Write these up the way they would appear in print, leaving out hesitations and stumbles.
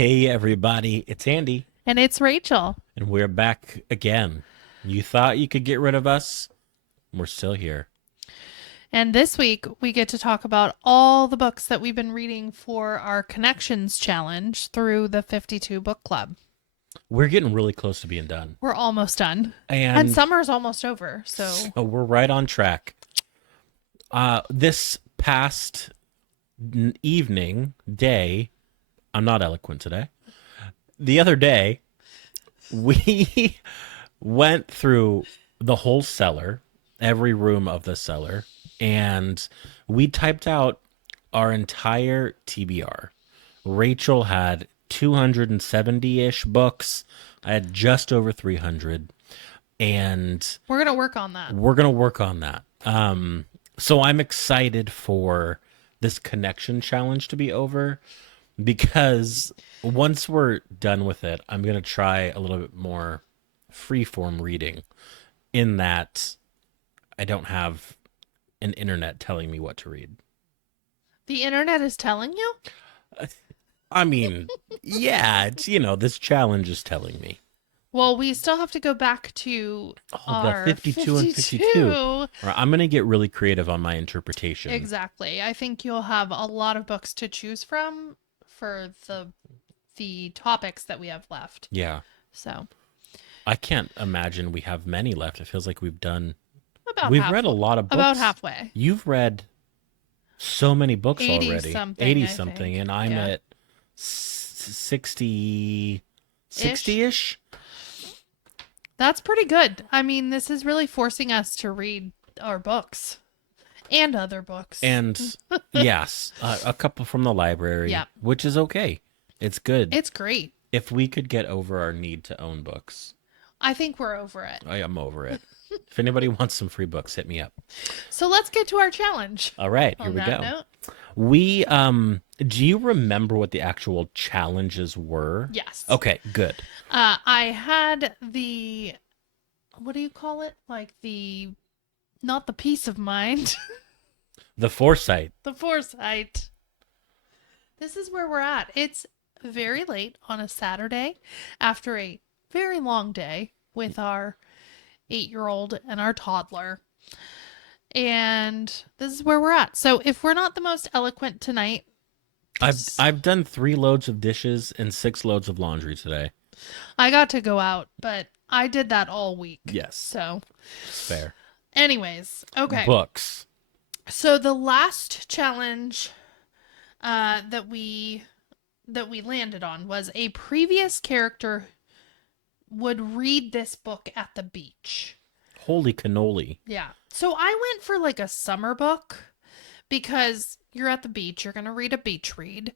Hey, everybody, it's Andy, And it's Rachel. and we're back again. You thought you could get rid of us? We're still here. And this week we get to talk about all the books that we've been reading for our Connections Challenge through the 52 Book Club. We're getting really close to being done. We're almost done. And And summer's almost over. So we're right on track. This past day, I'm not eloquent today. The other day, we went through the whole cellar, every room of the cellar, and we typed out our entire TBR. Rachel had 270-ish books. I had just over 300, and we're going to work on that. we're going to work on that. So I'm excited for this connection challenge to be over because once we're done with it, I'm going to try a little bit more freeform reading in that I don't have an internet telling me what to read. The internet is telling you? I mean, yeah, it's, this challenge is telling me. Well, we still have to go back to The our 52 and 52. Right, I'm going to get really creative on my interpretation. Exactly. I think you'll have a lot of books to choose from for the topics that we have left. Yeah. So I can't imagine we have many left. It feels like we've we've read a lot of books. About halfway. You've read so many books 80 already. something, 80 I something, think. and I'm Yeah. at 60-ish. That's pretty good. I mean, this is really forcing us to read our books and other books. And yes, a couple from the library, Yeah. which is okay. It's good. It's great. If we could get over our need to own books, I think we're over it. I am over it. If anybody wants some free books, hit me up. So let's get to our challenge. All right, here On we that go. note, We do you remember what the actual challenges were? yes. Okay, good. I had what do you call it? Not the peace of mind, The foresight. the foresight. This is where we're at. It's very late on a Saturday after a very long day with our 8-year-old and our toddler. And this is where we're at. So if we're not the most eloquent tonight, I've done 3 loads of dishes and 6 loads of laundry today. I got to go out, but I did that all week. Yes. So, Fair. anyways, okay. Books. So the last challenge that we landed on was a previous character would read this book at the beach. Holy cannoli. Yeah. So I went for like a summer book because you're at the beach, you're going to read a beach read.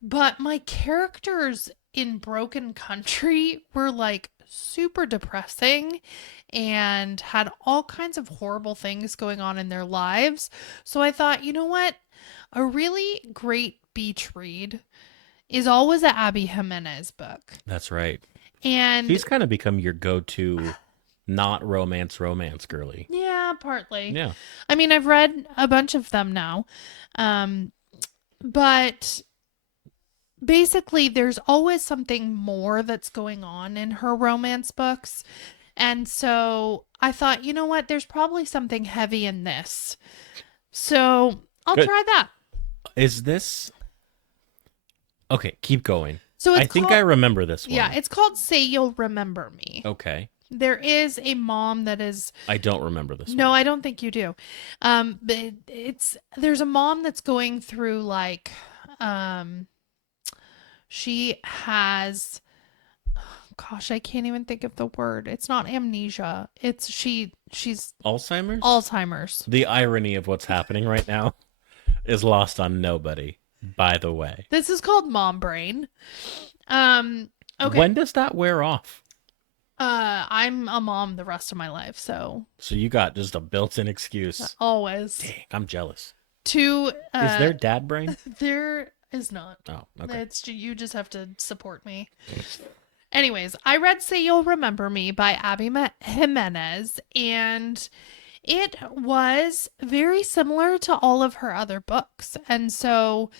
But my characters in Broken Country were like super depressing and had all kinds of horrible things going on in their lives. So I thought, you know what? A really great beach read is always a Abby Jimenez book. That's right. And She's kind of become your go-to not romance girly. yeah, partly. Yeah. I mean, I've read a bunch of them now. But basically, there's always something more that's going on in her romance books. And so I thought, you know what? There's probably something heavy in this. So I'll Good. try that. Is this Okay, keep going. So I think I remember this one. Yeah, it's called Say You'll Remember Me. Okay. There is a mom that is I don't remember this No, one. I don't think you do. But there's a mom that's going through like she has gosh, I can't even think of the word. It's not amnesia. She's Alzheimer's? Alzheimer's. The irony of what's happening right now is lost on nobody, by the way. This is called Mom Brain. Okay. When does that wear off? I'm a mom the rest of my life, so So you got just a built-in excuse. always. Dang, I'm jealous. To Is there dad brain? there is not. Oh, okay. You just have to support me. Anyways, I read Say You'll Remember Me by Abby Jimenez, and it was very similar to all of her other books. And so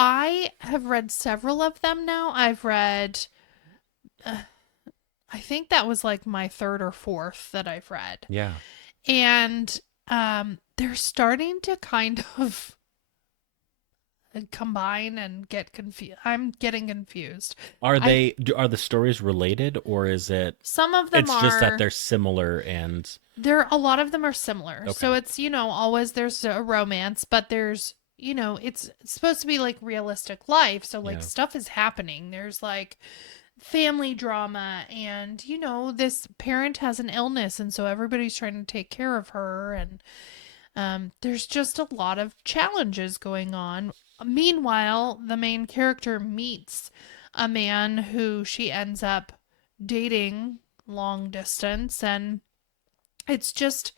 I have read several of them now. I've read, I think that was like my third or fourth that I've read. Yeah. And they're starting to kind of combine and get confused. I'm getting confused. Are I are the stories related, or is it Some of them it's just that are. they're similar and A lot of them are similar. okay. So it's, always there's a romance, but there's, it's supposed to be like realistic life. So like Yeah. stuff is happening. There's like family drama and, this parent has an illness and so everybody's trying to take care of her and there's just a lot of challenges going on. Meanwhile, the main character meets a man who she ends up dating long distance and it's just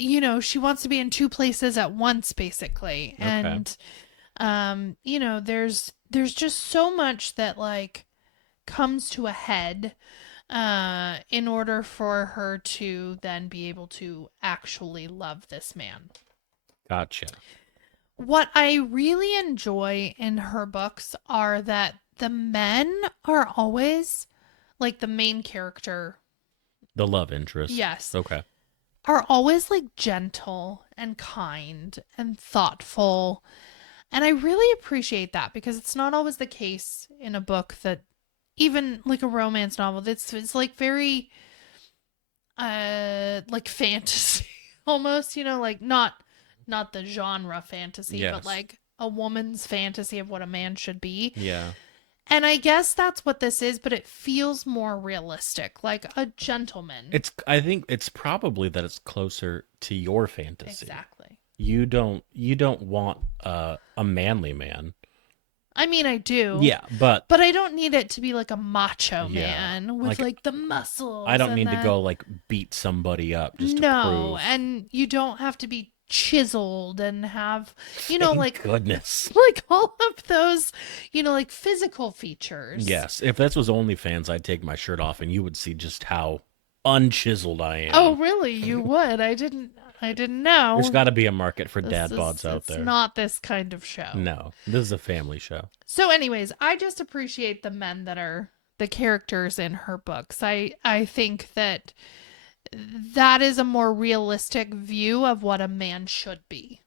she wants to be in two places at once basically Okay. and there's just so much that like comes to a head in order for her to then be able to actually love this man. Gotcha. What I really enjoy in her books are that the men are always like the main character, The love interest. yes, Okay. are always like gentle and kind and thoughtful. And I really appreciate that because it's not always the case in a book that even like a romance novel it's like very like fantasy almost, like not the genre fantasy, but Yes. like a woman's fantasy of what a man should be. Yeah. And I guess that's what this is, but it feels more realistic, like a gentleman. I think it's probably that it's closer to your fantasy. Exactly. You don't want a manly man. I mean, I do. Yeah, but But I don't need it to be like a macho yeah. man with like the muscles. I don't and need to the... go like beat somebody up just to No, prove. and you don't have to be chiseled and have, Thank like goodness. like all of those, like physical features. Yes, if this was OnlyFans, I'd take my shirt off and you would see just how unchiseled I am. Oh, really? You would? I didn't know. There's got to be a market for This dad is- bods out it's there. not this kind of show. No, this is a family show. So anyways, I just appreciate the men that are the characters in her books. I think that is a more realistic view of what a man should be,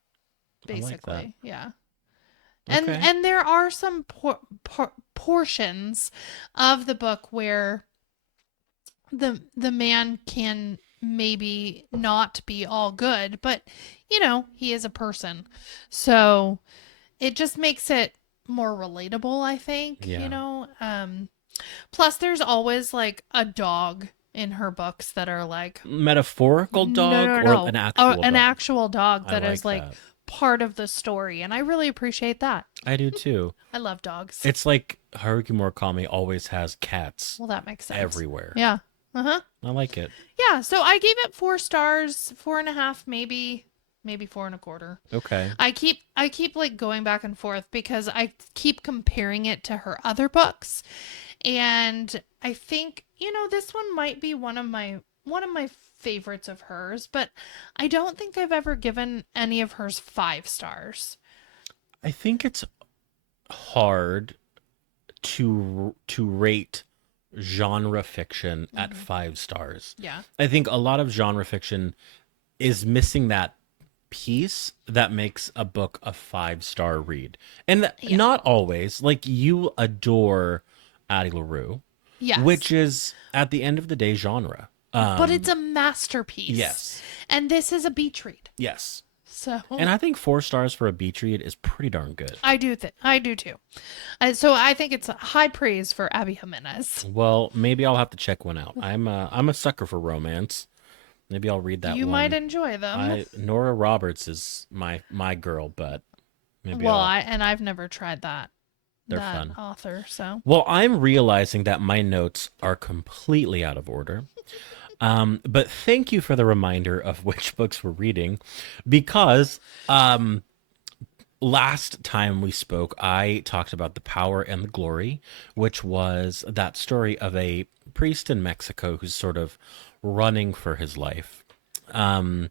basically. I like that. Yeah. Okay. And there are some portions of the book where the man can maybe not be all good, but he is a person. So it just makes it more relatable, I think, Yeah. Plus there's always like a dog in her books that are like Metaphorical dog or an actual dog? an actual dog that I is like that. part of the story, and I really appreciate that. I do too. I love dogs. It's like Haruki Murakami always has cats Well, that makes sense. everywhere. Yeah. Uh-huh. I like it. Yeah, so I gave it 4 stars, 4.5, maybe 4.25. Okay. I keep like going back and forth because I keep comparing it to her other books. And I think, this one might be one of my favorites of hers, but I don't think I've ever given any of hers 5 stars. I think it's hard to rate genre fiction at 5 stars. Yeah. I think a lot of genre fiction is missing that piece that makes a book a 5-star read. And not always. Like, you adore Addie LaRue, Yes. which is at the end of the day genre. But it's a masterpiece. Yes. And this is a beach read. Yes. So And I think 4 stars for a beach read is pretty darn good. I do too. So I think it's high praise for Abby Jimenez. Well, maybe I'll have to check one out. I'm a sucker for romance. Maybe I'll read that You one. might enjoy them. Nora Roberts is my girl, but maybe I've never tried that. They're that fun. author, so. Well, I'm realizing that my notes are completely out of order. But thank you for the reminder of which books we're reading, because last time we spoke, I talked about The Power and the Glory, which was that story of a priest in Mexico who's sort of running for his life. And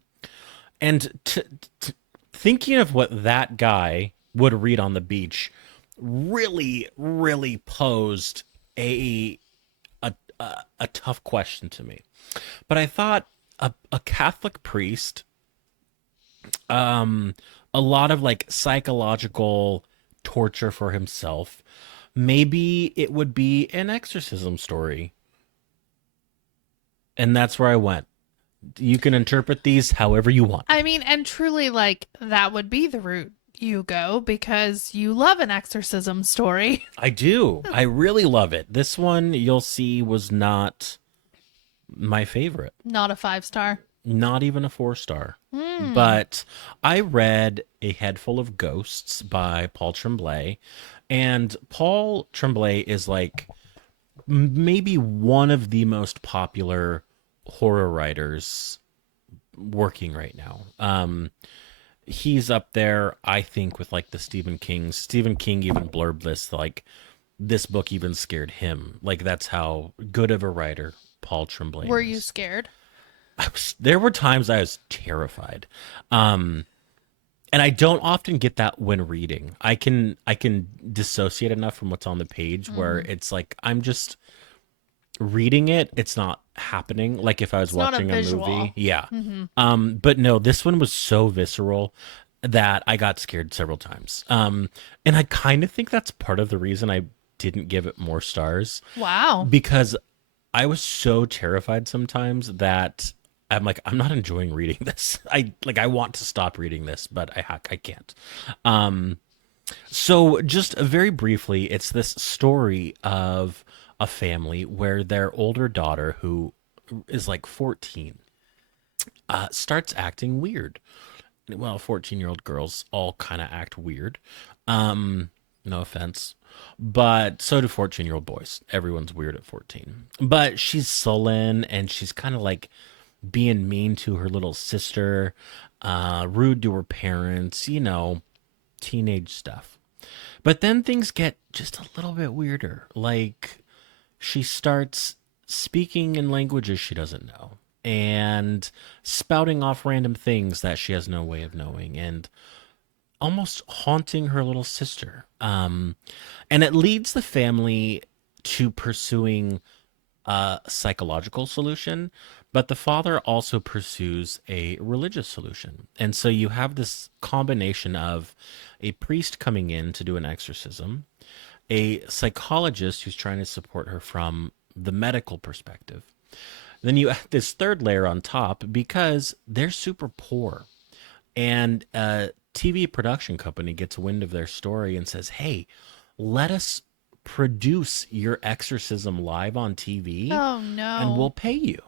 thinking of what that guy would read on the beach really, really posed a a tough question to me. But I thought a Catholic priest, um, a lot of like psychological torture for himself. Maybe it would be an exorcism story. And that's where I went. You can interpret these however you want. I mean, and truly, like, that would be the route you go because you love an exorcism story. I do. I really love it. This one you'll see was not my favorite. Not a 5 star. Not even a 4 star. Hmm. But I read A Head Full of Ghosts by Paul Tremblay. And Paul Tremblay is like maybe one of the most popular horror writers working right now. He's up there, I think, with like the Stephen Kings. Stephen King even blurbed this like this book even scared him. Like that's how good of a writer Paul Tremblay Were you is. scared? There were times I was terrified. Um, and I don't often get that when reading. I can dissociate enough from what's on the page where Mm. it's like I'm just reading it, it's not happening like if I was It's not a watching a movie. visual. Yeah. Hmm. But no, this one was so visceral that I got scared several times. And I kind of think that's part of the reason I didn't give it more stars Wow. because I was so terrified sometimes that I'm like I'm not enjoying reading this. I want to stop reading this, but I can't. Um so, just very briefly, it's this story of a family where their older daughter, who is like 14, starts acting weird. Well, 14-year-old girls all kind of act weird. No offense. But so do 14-year-old boys. Everyone's weird at 14. But she's sullen and she's kind of like being mean to her little sister, rude to her parents, teenage stuff. But then things get just a little bit weirder. Like she starts speaking in languages she doesn't know and spouting off random things that she has no way of knowing and almost haunting her little sister. And it leads the family to pursuing a psychological solution, but the father also pursues a religious solution. And so you have this combination of a priest coming in to do an exorcism, a psychologist who's trying to support her from the medical perspective. Then you add this third layer on top because they're super poor. And a TV production company gets wind of their story and says, hey, let us produce your exorcism live on TV Oh and we'll no. pay you.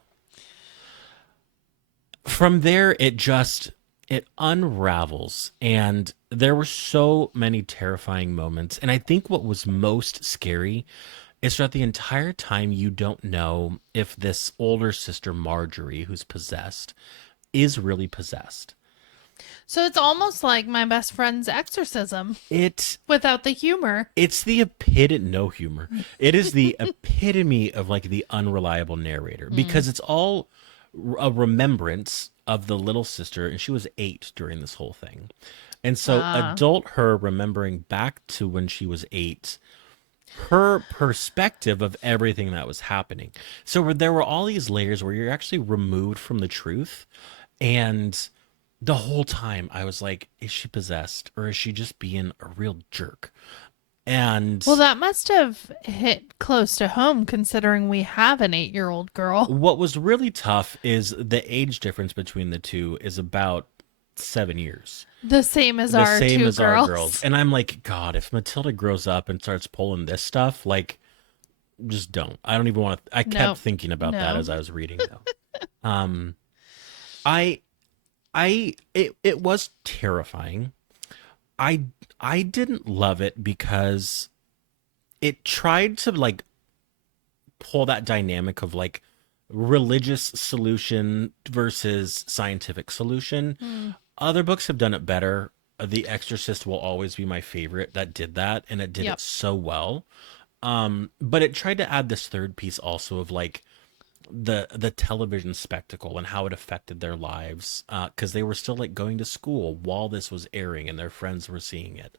From there it unravels and there were so many terrifying moments and I think what was most scary is that the entire time you don't know if this older sister Marjorie who's possessed is really possessed. So it's almost like my best friend's exorcism it without the humor. it's the epitome, no humor, it is the epitome of like the unreliable narrator Mm. because it's all a remembrance of the little sister and she was 8 during this whole thing. And so Ah. adult her remembering back to when she was 8, her perspective of everything that was happening. So there were all these layers where you're actually removed from the truth. And the whole time I was like, is she possessed or is she just being a real jerk? And Well, that must have hit close to home considering we have an 8-year-old girl. what was really tough is the age difference between the two is about 7 years. The same as The our same two as our girls. girls. And I'm like, God, if Matilda grows up and starts pulling this stuff, like, just don't. I don't even want to. I kept No, thinking about that no. as I was reading, though. I, it was terrifying. I, I didn't love it because it tried to like pull that dynamic of like religious solution versus scientific solution. Hmm. Other books have done it better. The Exorcist will always be my favorite that did that, and it did it Yep. so well. But it tried to add this third piece also of like the television spectacle and how it affected their lives, because they were still like going to school while this was airing and their friends were seeing it.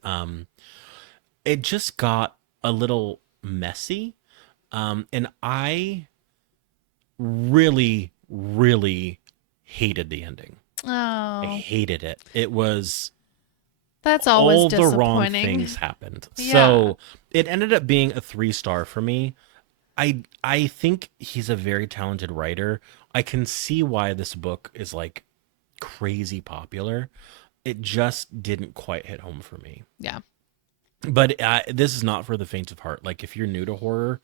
It just got a little messy, and I really, really hated the ending. I Oh, hated it. It was that's always all the wrong disappointing. things happened. Yeah. So it ended up being a 3 star for me. I think he's a very talented writer. I can see why this book is like crazy popular. It just didn't quite hit home for me. Yeah. But this is not for the faint of heart. Like if you're new to horror,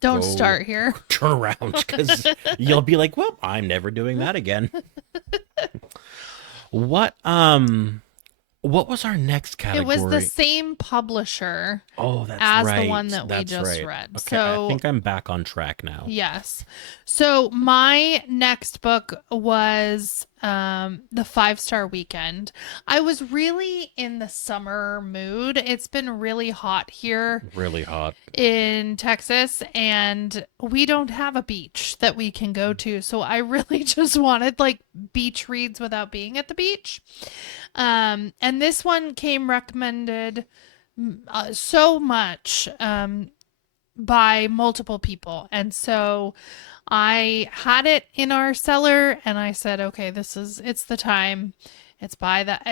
Don't go start here. turn around because you'll be like, "Well, I'm never doing that again." What what was our next It was the category? same publisher Oh, that's as the right. one that we That's just right. read. Okay, I So, think I'm back on track now. yes. So, my next book was The 5 Star Weekend. I was really in the summer mood. It's been really hot here Really hot. in Texas, and we don't have a beach that we can go to. So I really just wanted like beach reads without being at the beach. And this one came recommended so much by multiple people. And so I had it in our cellar and I said, okay, it's the time. It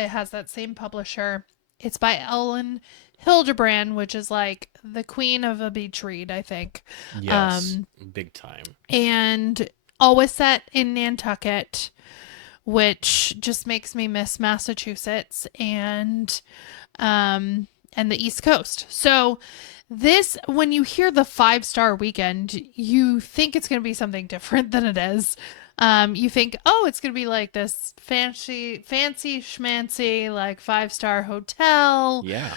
has that same publisher. It's by Elin Hilderbrand, which is like the queen of a beach read, I think. Yes, big time. And always set in Nantucket, which just makes me miss Massachusetts and the East Coast. So this, when you hear the 5 Star Weekend, you think it's going to be something different than it is. You think, oh, it's going to be like this fancy schmancy, like 5 star hotel. Yeah.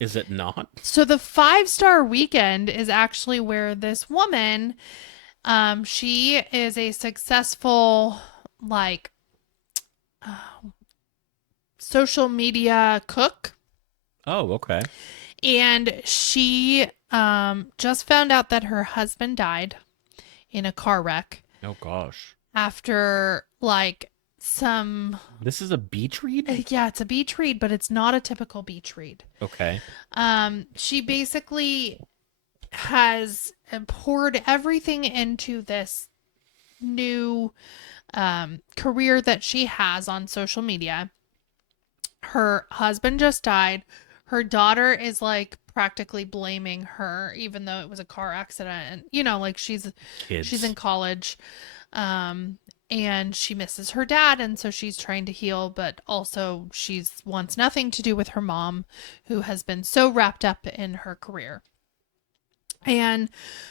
Is it not? So the 5 Star Weekend is actually where this woman, she is a successful, like, social media cook. Oh, okay. And she just found out that her husband died in a car wreck Oh gosh. after like some. This is a beach read? Yeah, it's a beach read, but it's not a typical beach read. Okay. She basically has poured everything into this new career that she has on social media. Her husband just died. Her daughter is like practically blaming her, even though it was a car accident. And, like she's Kids. in college. And she misses her dad, and so she's trying to heal, but also she's wants nothing to do with her mom, who has been so wrapped up in her career. And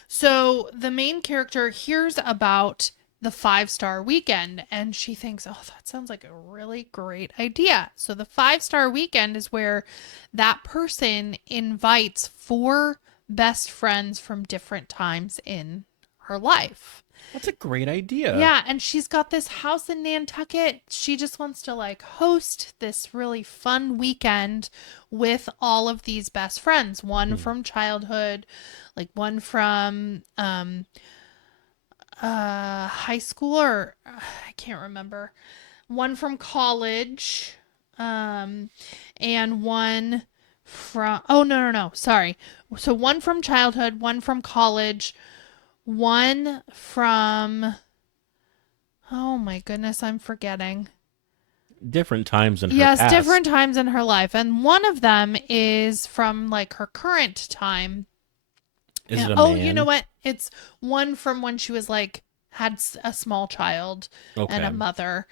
so the main character hears about the 5 Star Weekend and she thinks, oh, that sounds like a really great idea. So the 5 Star Weekend is where that person invites 4 best friends from different times in her life. That's a great idea. Yeah, and she's got this house in Nantucket. She just wants to like host this really fun weekend with all of these best friends. One from childhood, like one from high school, or I can't remember. One from college, and one from, oh, no, sorry. So one from childhood, one from college, one from, oh my goodness, I'm forgetting. Different times in her Yes, past. different times in her life. And one of them is from like her current time. Is it a Oh, man? you know what? It's one from when she was like had a small child Okay. and a mother.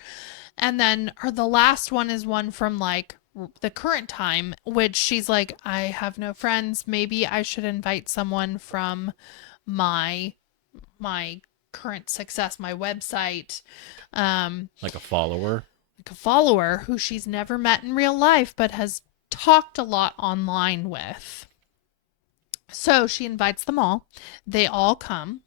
And then the last one is one from like the current time, which she's like, I have no friends. Maybe I should invite someone from my current success, my website, Like a follower? like a follower who she's never met in real life but has talked a lot online with. So she invites them all. They all come.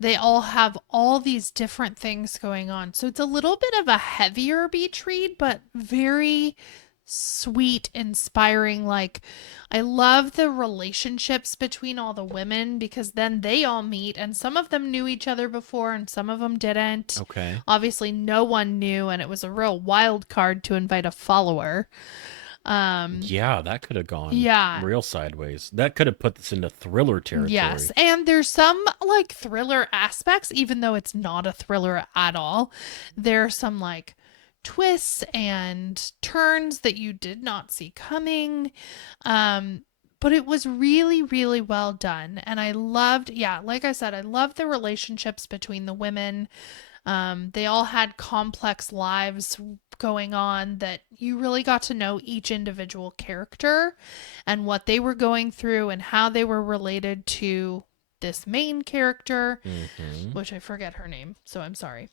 They all have all these different things going on. So it's a little bit of a heavier beach read, but very sweet, inspiring. Like, I love the relationships between all the women because then they all meet, and some of them knew each other before and some of them didn't. Okay. Obviously, no one knew, and it was a real wild card to invite a follower. Um, Yeah, that could have gone yeah, real sideways. That could have put this into thriller yes. territory. And there's some like thriller aspects, even though it's not a thriller at all. There's some like twists and turns that you did not see coming. Um, but it was really, really well done. And I loved, yeah, like I said, I loved the relationships between the women. They all had complex lives going on that you really got to know each individual character and what they were going through and how they were related to this main character, Mm-hmm. which I forget her name, so I'm sorry.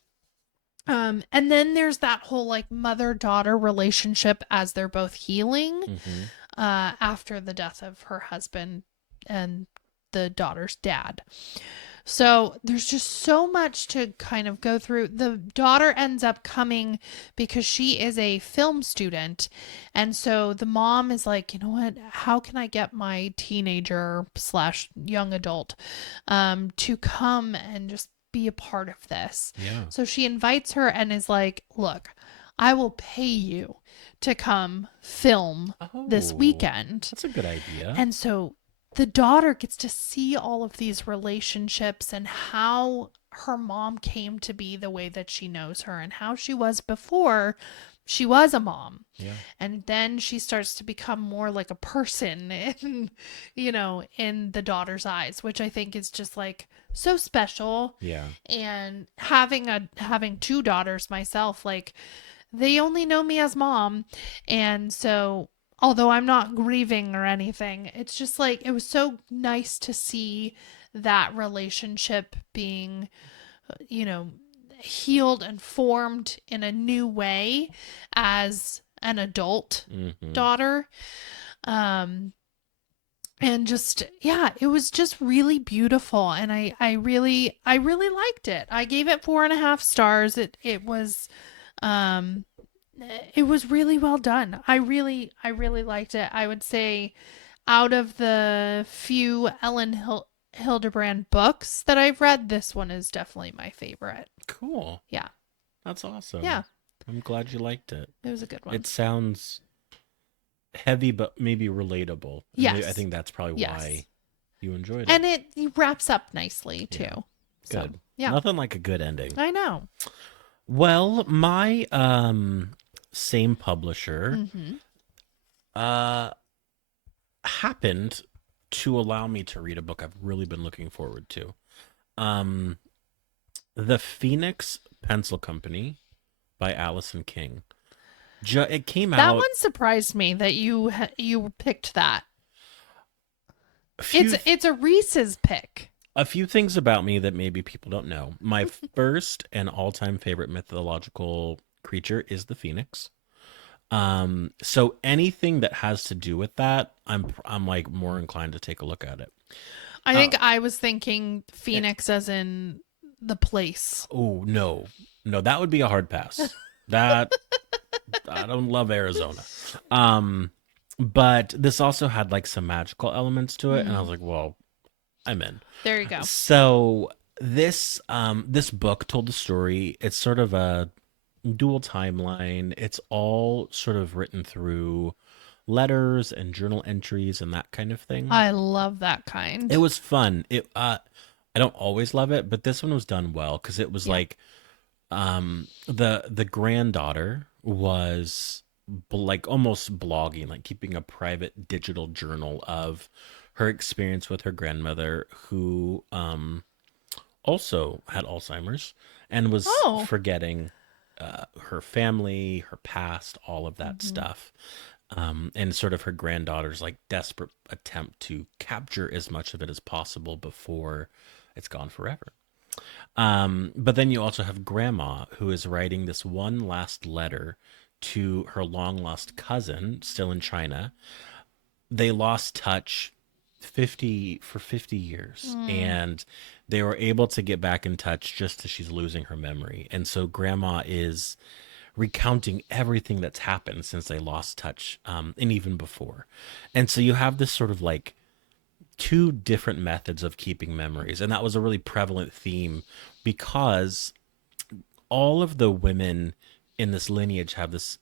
And then there's that whole like mother-daughter relationship as they're both healing Mm-hmm. after the death of her husband and the daughter's dad. So there's just so much to kind of go through. The daughter ends up coming because she is a film student. And so the mom is like, you know what? How can I get my teenager slash young adult to come and just be a part of this? Yeah. So she invites her and is like, look, I will pay you to come film this Oh, weekend. that's a good idea. And so the daughter gets to see all of these relationships and how her mom came to be the way that she knows her and how she was before she was a mom. Yeah. And then she starts to become more like a person in, in the daughter's eyes, which I think is just like so special. Yeah. And having two daughters myself, like they only know me as mom. And so, although I'm not grieving or anything, it's just like it was so nice to see that relationship being, you know, healed and formed in a new way as an adult Mm-hmm. daughter. Um, and just yeah, it was just really beautiful, and I really liked it. I gave it 4.5 stars. Um it was really well done. I really liked it. I would say out of the few Hilderbrand books that I've read, this one is definitely my favorite. Cool. Yeah. That's Yeah. awesome. I'm glad you liked it. It was a good one. It sounds heavy, but maybe relatable. And I Yes. think that's probably Yes. why you enjoyed it. And it wraps up nicely too. Yeah. So, Good. yeah. Nothing like a good ending. I know. Well, my same publisher Mhm. uh happened to allow me to read a book I've really been looking forward to. Um The Phoenix Pencil Company by Allison King. It came That out one surprised me that you picked that. a few It's a Reese's pick. a few things about me that maybe people don't know. My first and all-time favorite mythological creature is the Phoenix. So anything that has to do with that, I'm like more inclined to take a look at it. I Uh, think I was thinking Phoenix as in the place. oh no, no, that would be a hard pass. That I don't love Arizona. Um, but this also had like some magical elements to it, and I was Mhm. like, well, I'm in. There you go. So this book told the story. It's sort of a dual timeline. It's all sort of written through letters and journal entries and that kind of thing. I love that It kind. was fun. It I don't always love it, but this one was done well because it was Yeah. like the granddaughter was like almost blogging, like keeping a private digital journal of her experience with her grandmother who also had Alzheimer's and was Oh. forgetting her family, her past, all of that Mhm. stuff. And sort of her granddaughter's like desperate attempt to capture as much of it as possible before it's gone forever. But then you also have Grandma, who is writing this one last letter to her long lost cousin, still in China. They lost touch 50 years, Mm. and they were able to get back in touch just as she's losing her memory. And so Grandma is recounting everything that's happened since they lost touch, and even before. And so you have this sort of like two different methods of keeping memories. And that was a really prevalent theme because all of the women in this lineage have this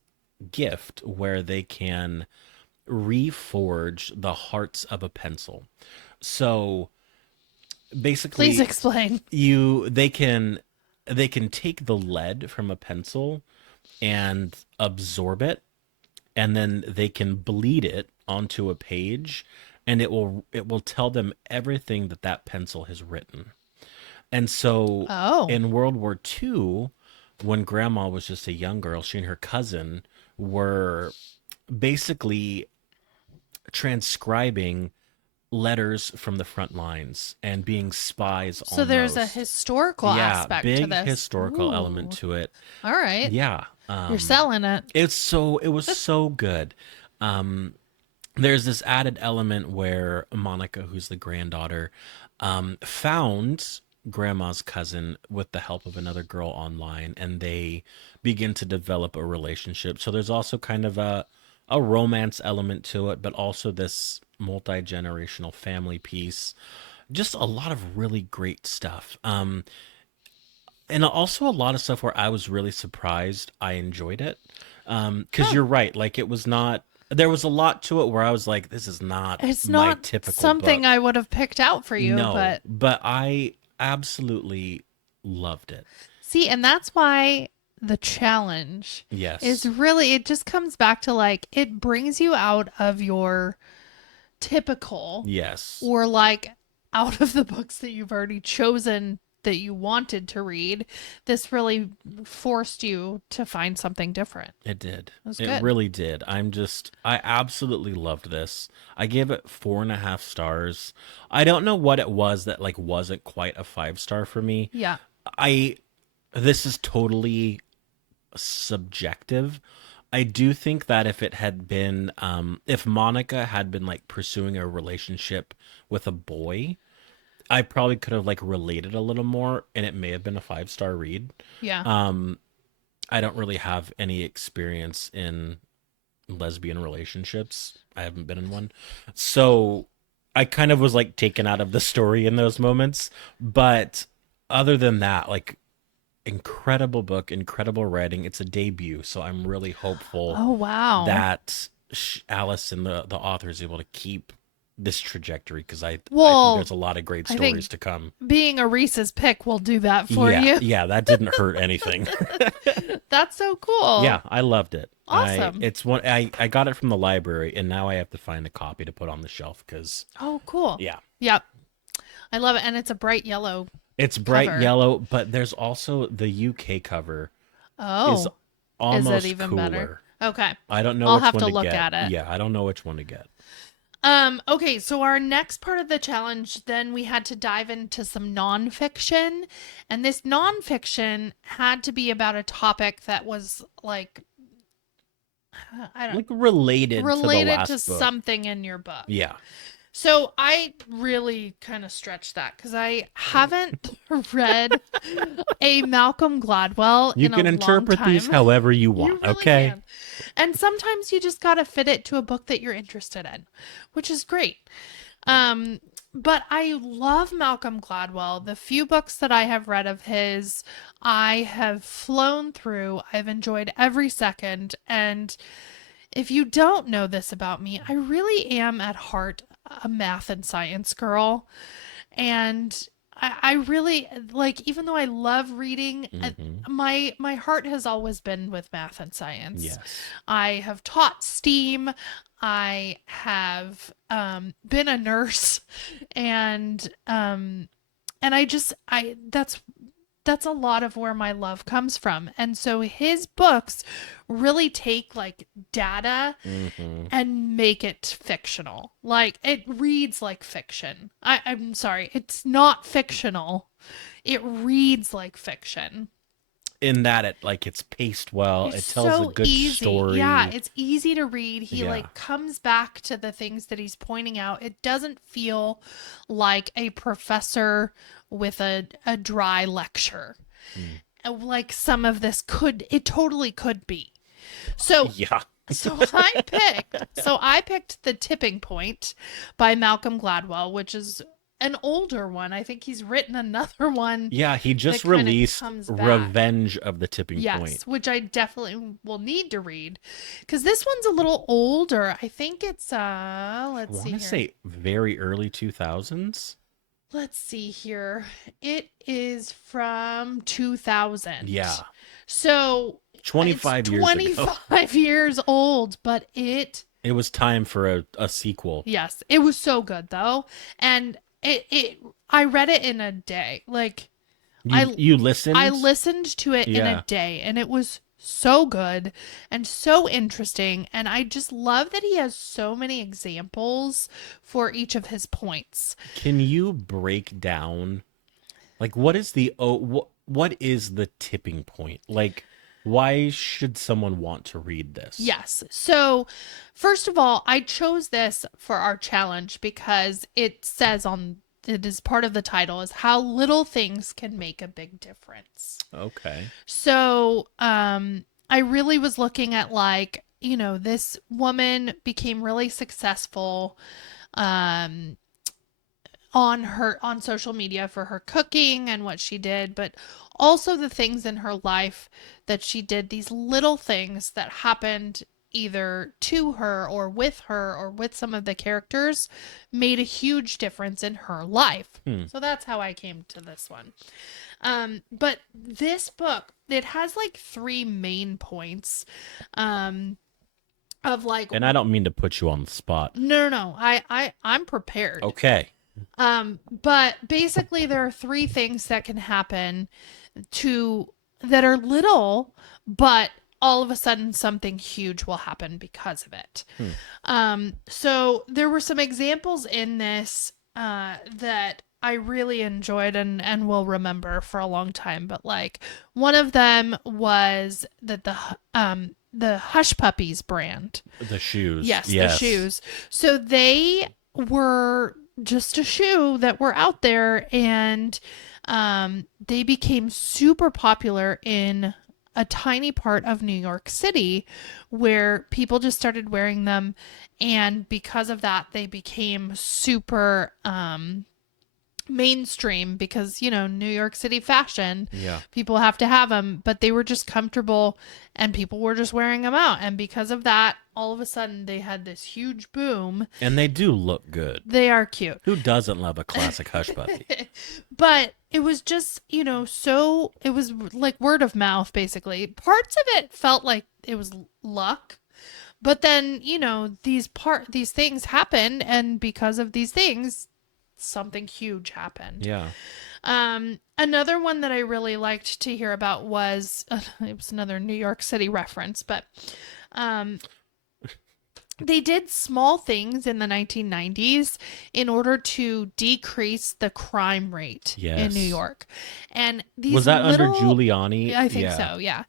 gift where they can reforge the hearts of a pencil. So Please basically explain. they can take the lead from a pencil and absorb it, and then they can bleed it onto a page, and it will tell them everything that that pencil has written. And so Oh. in World War II, when grandma was just a young girl, she and her cousin were basically transcribing letters from the front lines and being spies So there's a almost. historical Yeah, aspect to big this. historical element Ooh. to it. All right. Yeah. You're selling it. It was so good. Um there's this added element where Monica, who's the granddaughter, found grandma's cousin with the help of another girl online, and they begin to develop a relationship. So there's also kind of a romance element to it, but also this multi-generational family piece. Just a lot of really great stuff. And also a lot of stuff where I was really surprised I enjoyed it. Because Huh. you're right, like it was not. There was a lot to it where I was like, this is not It's my not typical something book. I would have picked out for you, No, but but I absolutely loved it. see, and that's why the challenge is Yes, really, it just comes back to like, it brings you out of your typical yes, or like out of the books that you've already chosen that you wanted to read. This really forced you to find something different. it did. It was It good. really did. I absolutely loved this. I gave it 4.5 stars. I don't know what it was that like wasn't quite a 5 star for me. Yeah. I This is totally subjective. I do think that if it had been, if Monica had been like pursuing a relationship with a boy, I probably could have like related a little more, and it may have been a 5 star read. Yeah. I don't really have any experience in lesbian relationships. I haven't been in one, so I kind of was like taken out of the story in those moments. But other than that, like incredible book, incredible writing. It's a debut, so I'm really hopeful Oh, wow. that Allison, the author, is able to keep this trajectory because I think Well, there's a lot of great I stories think to come. being a Reese's pick will do that for Yeah, you. yeah, that didn't hurt anything. That's so cool. Yeah, I loved it. Awesome. I got it from the library, and now I have to find a copy to put on the shelf because Oh, cool. yeah, Yep. I love it. And it's a bright yellow it's bright cover. yellow, but there's also the UK cover is Oh, is it almost even better? cooler. Okay. I don't know I'll which have one to to look get. at it. Yeah, I don't know which one to get. Okay, so our next part of the challenge, then we had to dive into some nonfiction. And this nonfiction had to be about a topic that was like, I don't Like related to the related to last book. something in your book. Yeah. So I really kind of stretched that because I haven't read a Malcolm Gladwell You in a can long interpret these time. however you You want, really okay? can. And sometimes you just got to fit it to a book that you're interested in, which is great. Um, but I love Malcolm Gladwell. The few books that I have read of his, I have flown through. I've enjoyed every second. And if you don't know this about me, I really am at heart a math and science girl. And I really like, even though I love reading, Hmm. my heart has always been with math and science. Yes. I have taught STEAM. I have been a nurse, and I just I that's a lot of where my love comes from. And so his books really take like data Hmm. and make it fictional. Like it reads like fiction. I'm sorry, it's not fictional. It reads like fiction. In that it's paced well, It's it tells a so good easy. Yeah, story. it's easy to read. He Yeah. like comes back to the things that he's pointing out. It doesn't feel like a professor with a dry lecture. Mm. like some of this it totally could be. So Yeah. I picked The Tipping Point by Malcolm Gladwell, which is an older one. I think he's written another one Yeah, he that just kind of released comes back. Revenge of the Tipping Point. Yes, which I definitely will need to read because this one's a little older. I think it's I let's want see to here. say very early 2000s. Let's see here. It is from 2000. Yeah. So 25 it's years ago. 25 years old, but It was time for a sequel. yes, it was so good though. And I read it in a day. Like You listened? I listened to it in a day, and it was so good and so interesting. And I just love that he has so many examples for each of his points. Can you break down, like, what is what is the tipping point? Like, why should someone want to read this? Yes. So, first of all, I chose this for our challenge because it says it is part of the title is how little things can make a big difference. Okay. So, I really was looking at like, this woman became really successful on social media for her cooking and what she did, but also the things in her life that she did, these little things that happened either to her or with some of the characters made a huge difference in her life. So that's how I came to this one. But this book, it has like three main points of like, And I don't mean to put you on the spot. no. I'm prepared. Okay. But basically there are three things that can happen that are little, but all of a sudden something huge will happen because of it. So there were some examples in this that I really enjoyed and will remember for a long time. But like one of them was that the Hush Puppies brand. The shoes. Yes, the shoes. So they were just a shoe that were out there, and they became super popular in a tiny part of New York City where people just started wearing them, and because of that they became super mainstream because New York City fashion, people have to have them, but they were just comfortable and people were just wearing them out, and because of that all of a sudden they had this huge boom. And they do look good. They are cute. Who doesn't love a classic Hush Puppy? But it was just so it was like word of mouth basically. Parts of it felt like it was luck, but then these things happened, and because of these things something huge happened. Yeah. Another one that I really liked to hear about was it was another New York City reference, but they did small things in the 1990s in order to decrease the crime rate in New York. And these was that under Giuliani? I think so, yeah.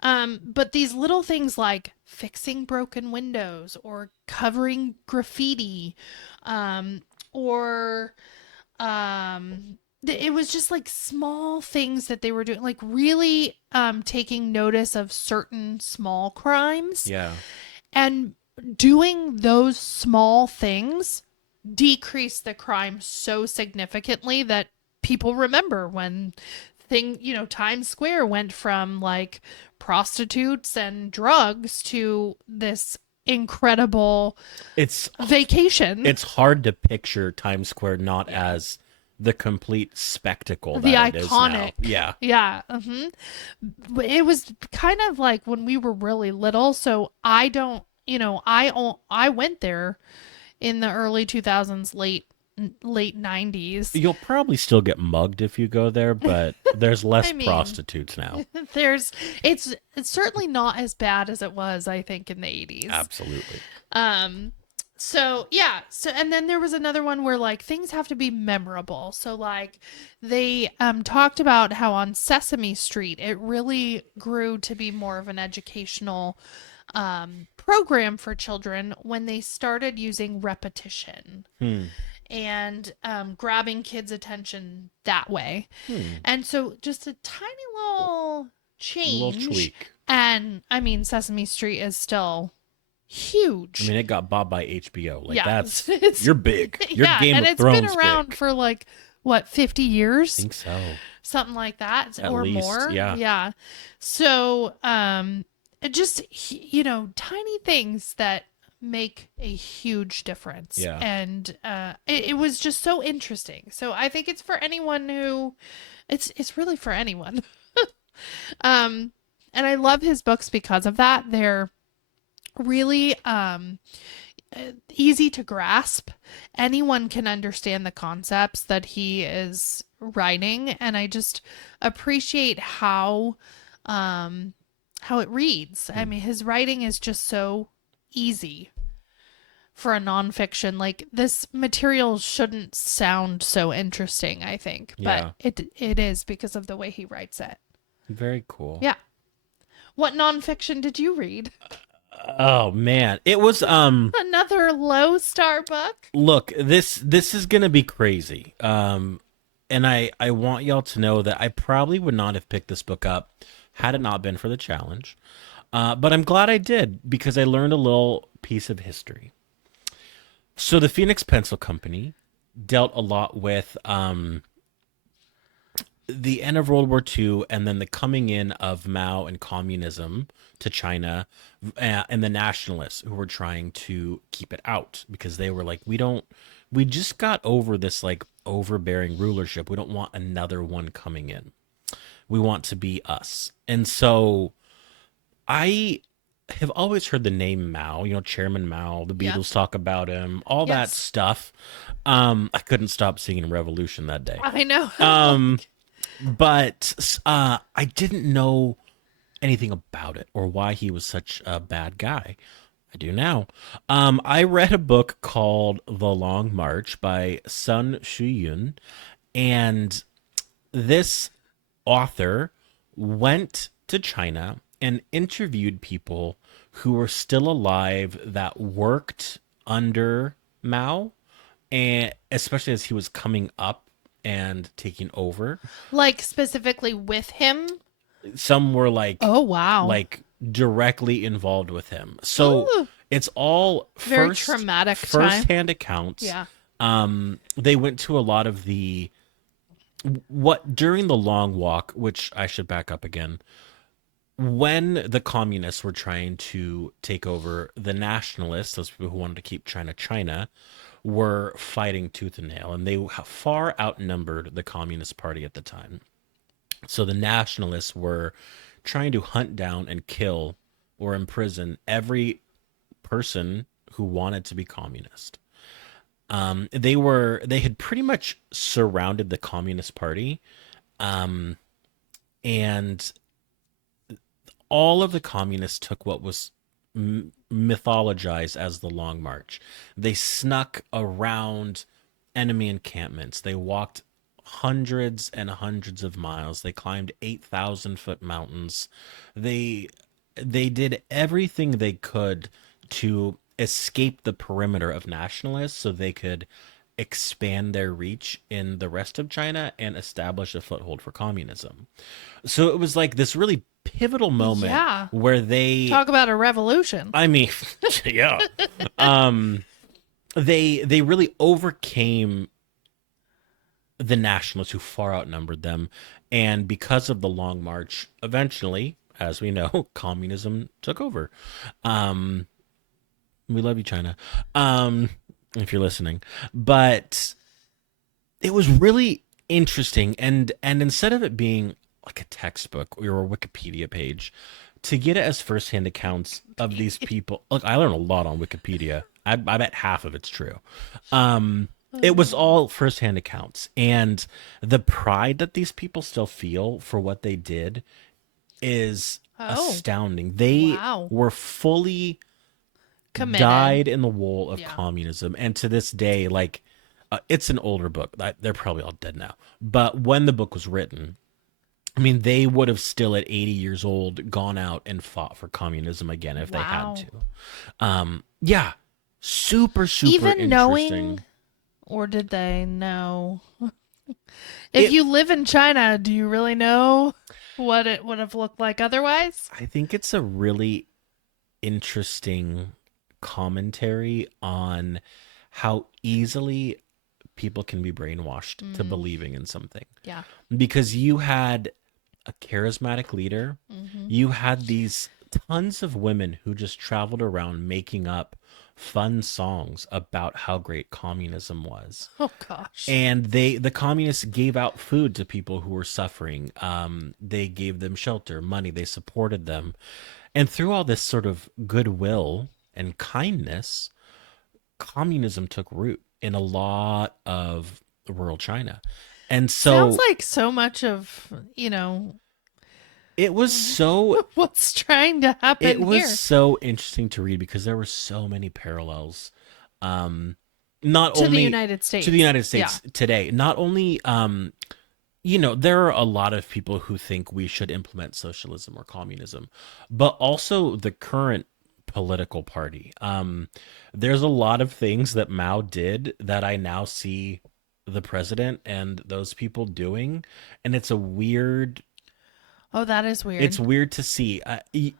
But these little things like fixing broken windows or covering graffiti, or it was just like small things that they were doing, like really taking notice of certain small crimes. Yeah. And doing those small things decrease the crime so significantly that people remember when Times Square went from like prostitutes and drugs to this incredible vacation. It's hard to picture Times Square not as the complete spectacle that the it iconic is now. yeah It was kind of like when we were really little, so I don't I went there in the early 2000s, late 90s. You'll probably still get mugged if you go there, but there's less prostitutes now. It's certainly not as bad as it was, I think, in the 80s. Absolutely. So and then there was another one where like things have to be memorable. So like they talked about how on Sesame Street it really grew to be more of an educational program for children when they started using repetition and grabbing kids' attention that way. And so just a tiny little change. tweak. And I mean, Sesame Street is still I huge. mean, it got bought by HBO. Like Yeah, that's it's you're big. You're yeah, Game and of it's been Thrones around big. for like what 50 I years, think so. something like that, At or least, more. yeah. Yeah. So, it just tiny things that make a huge difference, Yeah. and it was just so interesting. So I think it's for anyone who, it's really for anyone. um, and I love his books because of that. They're really easy to grasp. Anyone can understand the concepts that he is writing, and I just appreciate how it reads. I mean, his writing is just so easy for a nonfiction. Like this material shouldn't sound so interesting, I think, but Yeah. it is because of the way he writes it. Very cool. Yeah. What nonfiction did you read? Oh man. It was Another low star book? look, this is gonna be crazy. And I want y'all to know that I probably would not have picked this book up had it not been for the challenge. But I'm glad I did because I learned a little piece of history. So the Phoenix Pencil Company dealt a lot with the end of World War II and then the coming in of Mao and communism to China, and the nationalists who were trying to keep it out because they were like, we just got over this like overbearing rulership. We don't want another one coming in. We want to be us. And so I have always heard the name Mao, Chairman Mao, the Yeah. Beatles talk about him, all that Yes. stuff. I couldn't stop singing Revolution that day. I know. But I didn't know anything about it or why he was such a bad guy. I do now. I read a book called The Long March by Sun Shuyun, and this author went to China and interviewed people who were still alive that worked under Mao, and especially as he was coming up and taking over. Like specifically with him? Some were like Oh, wow. like directly involved with him. So Ooh. it's all Very traumatic time. first-hand accounts. Yeah. They went to a lot of the what during the Long Walk, which I should back up again. When the communists were trying to take over, the nationalists, those people who wanted to keep China, were fighting tooth and nail, and they far outnumbered the Communist Party at the time. So the nationalists were trying to hunt down and kill or imprison every person who wanted to be communist. They had pretty much surrounded the Communist Party, and all of the communists took what was mythologized as the Long March. They snuck around enemy encampments. They walked hundreds and hundreds of miles. They climbed 8,000-foot mountains. They did everything they could to escape the perimeter of nationalists so they could expand their reach in the rest of China and establish a foothold for communism. So it was like this really pivotal moment Yeah. where they Talk about a revolution. I mean, yeah. They really overcame the nationalists who far outnumbered them, and because of the Long March, eventually, as we know, communism took over. We love you, China. If you're listening, but it was really interesting, and instead of it being like a textbook or a Wikipedia page, to get it as firsthand accounts of these people. Look, I learned a lot on Wikipedia. I bet half of it's true. It was all firsthand accounts, and the pride that these people still feel for what they did is astounding. They Wow. were fully Committed. dyed in the wool of Yeah. communism, and to this day, like it's an older book. They're probably all dead now. But when the book was written, I mean, they would have still at 80 years old gone out and fought for communisim again if they Wow. had to. Yeah, super Even interesting. knowing, or did they know? If you live in China, do you really know what it would have looked like otherwise. I think it's a really interesting commentary on how easily people can be brainwashed to Mm, believing in something. yeah. Because you had a charismatic leader, Hmm. you had these tons of women who just traveled around making up fun songs about how great communism was. Oh gosh. And the communists gave out food to people who were suffering. They gave them shelter, money, they supported them. And through all this sort of goodwill and kindness, communism took root in a lot of rural China. And Sounds so like so much of, it was so what's trying to it happen was here. so interesting to read because there were so many parallels. Not To the only United to the States. United Yeah. States today, not only there are a lot of people who think we should implement socialism or communism, but also the current political party. There's a lot of things that Mao did that I now see the president and those people doing, and Oh, that is it's weird. weird to see.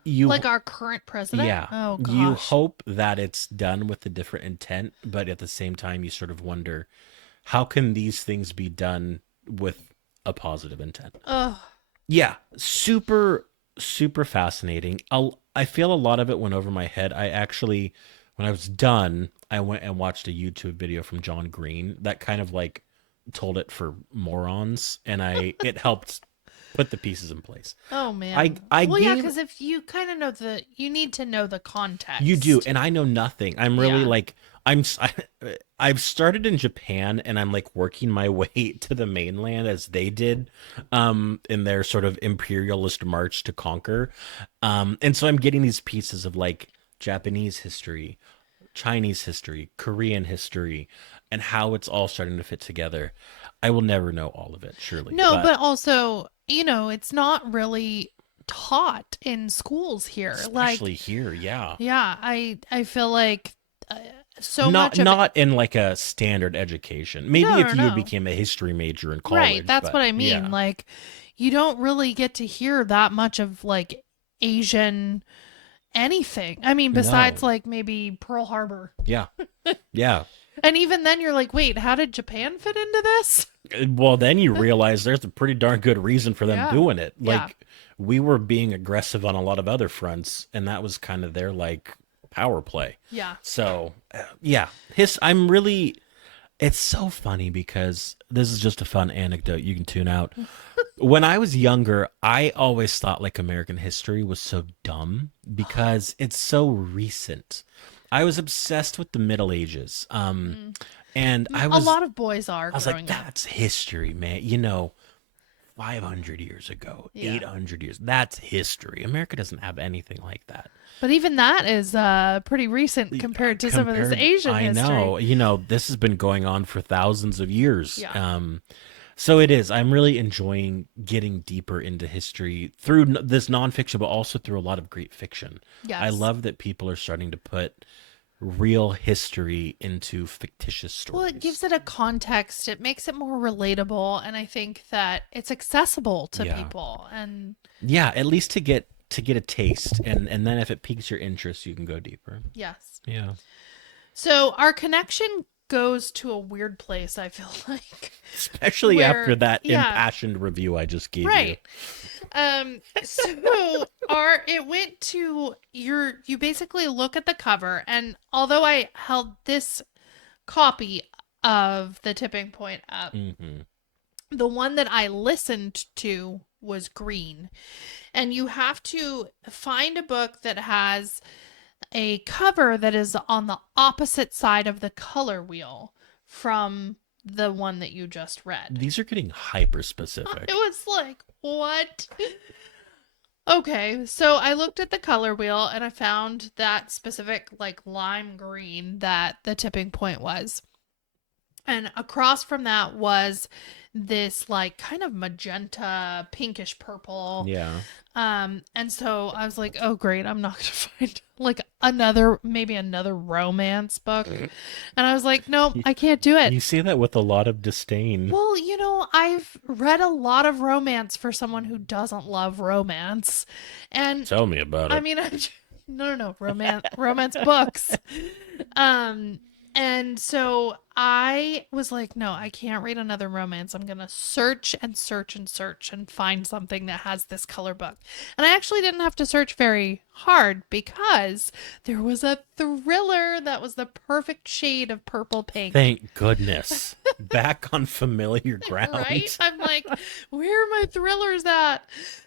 Like our current president? Yeah, Oh you gosh. hope that it's done with a different intent, but at the same time, you sort of wonder how can these things be done with a positive intent? Ugh. Yeah, super, super fascinating. I feel a lot of it went over my head. I actually, when I was done, I went and watched a YouTube video from John Green that kind of like told it for morons, and it helped put the pieces in place. Oh I man. I Well, yeah, gave because if you kind of know you need to know the You do, context. and I know nothing. I'm really Yeah. like I've started in Japan, and I'm like working my way to the mainland as they did, in their sort of imperialist march to conquer. And so I'm getting these pieces of like Japanese history, Chinese history, Korean history, and how it's all starting to fit together. I will never know all of it, surely, No, but but also, it's not really taught in schools here. especially Like, here, yeah. yeah, I feel like uh, so Not much of it. not in like a standard education. No, Maybe if no, you no. became a history major in Right, college, that's but what I mean. yeah. Like, you don't really get to hear that much of like Asian anything. I mean, besides No. like maybe Pearl Harbor. Yeah. Yeah. And even then you're like, "Wait, how did Japan fit into this?" Well, then you realize there's a pretty darn good reason for them Yeah. doing it. Yeah. Like we were being aggressive on a lot of other fronts, and that was kind of their like power play. Yeah. So, yeah. His I'm really It's so funny because this is just a fun anecdote you can tune out. When I was younger, I always thought like American history was so dumb because it's so recent. I was obsessed with the Middle Ages. Mm. And A lot of boys are I was like, growing up. that's history, man. 500 years ago, Yeah. 800 years. That's history. America doesn't have anything like that. But even that is pretty recent compared to some of this Asian I history. know, this has been going on for thousands of years. Yeah. So it is. I'm really enjoying getting deeper into history through this nonfiction, but also through a lot of great fiction. I Yes. love that people are starting to put real history into fictitious Well, stories. it gives it a context. It makes it more relatable, and I think that it's accessible to Yeah. people. And Yeah, at least to get a taste, and then if it piques your interest, you can go deeper. yes. Yeah. So our connection goes to a weird place, I feel like. Especially after Where, that yeah, impassioned review I just gave right. So it went to you basically look at the cover, and although I held this copy of The Tipping Point up, you. Hmm. the one that I listened to was green. And you have to find a book that has a cover that is on the opposite side of the color wheel from the one that you just read. These are getting hyper specific. It was like, what? Okay, so I looked at the color wheel and I found that specific like lime green that The Tipping Point was. And across from that was this like kind of magenta, pinkish purple. Yeah. And so I was like, oh great, I'm not gonna find like maybe another romance book. And I was like, nope, You, I can't do it. you say that with a lot of disdain. Well, I've read a lot of romance for someone who doesn't love romance. And Tell me about I it. mean, no, romance books. Um, and so I was like, no, I can't read another romance. I'm gonna search and search and search and find something that has this color book. And I actually didn't have to search very hard because there was a thriller that was the perfect shade of purple pink. Thank goodness. Back on familiar ground. Right? I'm like, where are my thrillers at?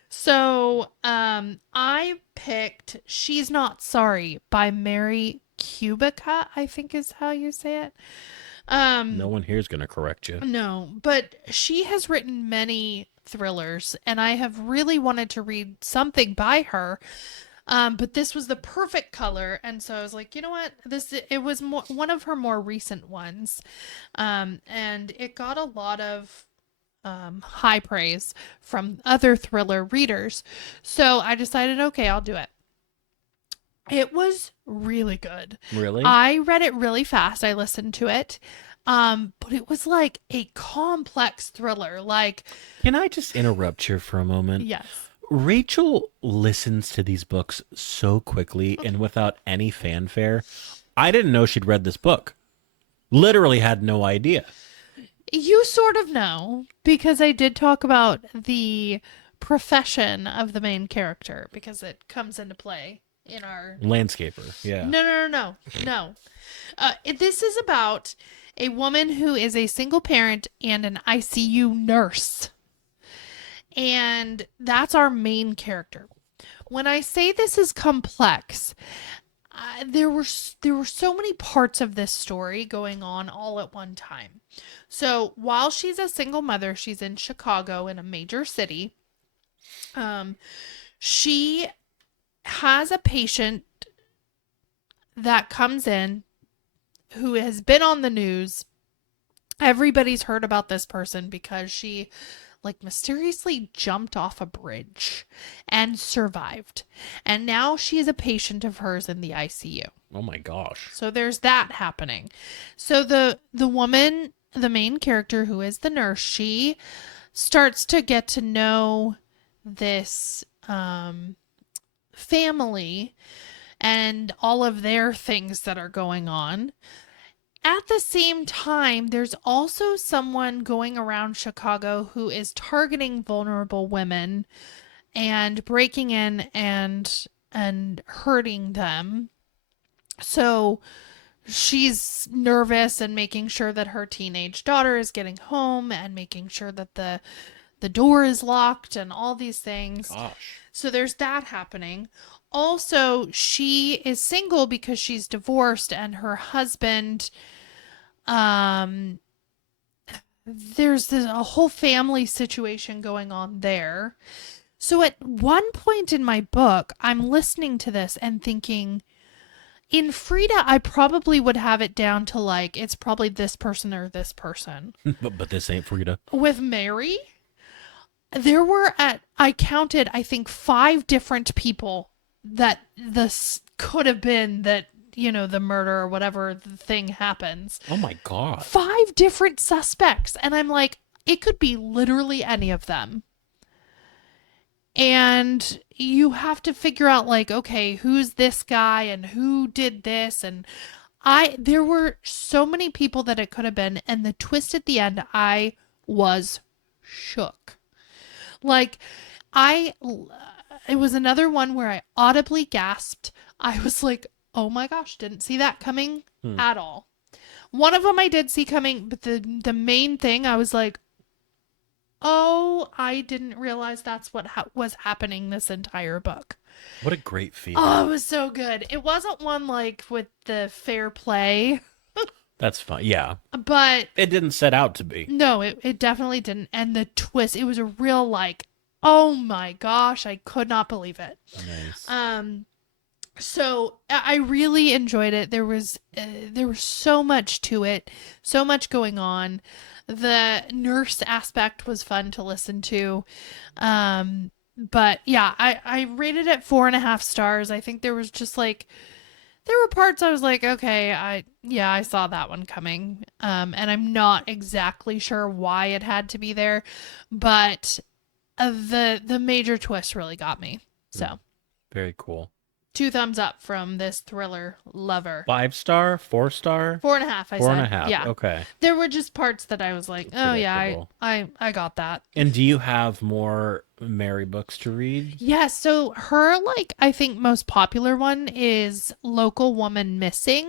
So, I picked She's Not Sorry by Mary Kubica, I think is how you say it. No one here's going to correct you. No, but she has written many thrillers, and I have really wanted to read something by her. But this was the perfect color, and so I was like, you know what? It was one of her more recent ones, and it got a lot of high praise from other thriller readers. So I decided, okay, I'll do it. It was really good. Really? I read it really fast. I listened to it. But it was like a complex thriller. Like, Can I just interrupt here for a moment? yes. Rachel listens to these books so quickly and without any fanfare. I didn't know she'd read this book. Literally had no idea. You sort of know because I did talk about the profession of the main character because it comes into play in our Landscaper. Yeah. No. This is about a woman who is a single parent and an ICU nurse. And that's our main character. When I say this is complex, there were so many parts of this story going on all at one time. So while she's a single mother, she's in Chicago in a major city. She has a patient that comes in who has been on the news. Everybody's heard about this person because she like mysteriously jumped off a bridge and survived. And now she is a patient of hers in the ICU. Oh my gosh. So there's that happening. So the woman, the main character who is the nurse, she starts to get to know this family and all of their things that are going on. At the same time, there's also someone going around Chicago who is targeting vulnerable women and breaking in and hurting them. So she's nervous and making sure that her teenage daughter is getting home and making sure that the door is locked and all these things. Gosh. So there's that happening. Also, she is single because she's divorced and her husband there's a whole family situation going on there. So at one point in my book, I'm listening to this and thinking, in Frida, I probably would have it down to like, it's probably this person or this person. but this ain't Frida. With Mary, I counted, I think, 5 different people that this could have been that, the murder or whatever the thing happens. Oh my god. 5 different suspects. And I'm like, it could be literally any of them. And you have to figure out like, okay, who's this guy and who did this? And there were so many people that it could have been. And the twist at the end, I was shook. Like, it was another one where I audibly gasped. I was like, oh my gosh, didn't see that coming at all. One of them I did see coming, but the main thing, I was like, oh, I didn't realize that's what was happening this entire book. What a great feeling. Oh, it was so good. It wasn't one like with the fair play. That's fine. Yeah. But it didn't set out to be. No, it definitely didn't. And the twist, it was a real like, oh my gosh, I could not believe it. Nice. So I really enjoyed it. There was so much to it, so much going on. The nurse aspect was fun to listen to. But yeah, I rated it 4.5 stars. I think there was just like there were parts I was like, okay, I saw that one coming. And I'm not exactly sure why it had to be there, but the major twist really got me. Hmm, So very cool. 2 thumbs up from this thriller lover. 5 star, 4 star, 4.5, I four and a said. half. Yeah. Okay, There were just parts that I was like, oh yeah, predictable. I got that. And do you have more Mary books to read? Yeah, so her like I think most popular one is Local Woman Missing.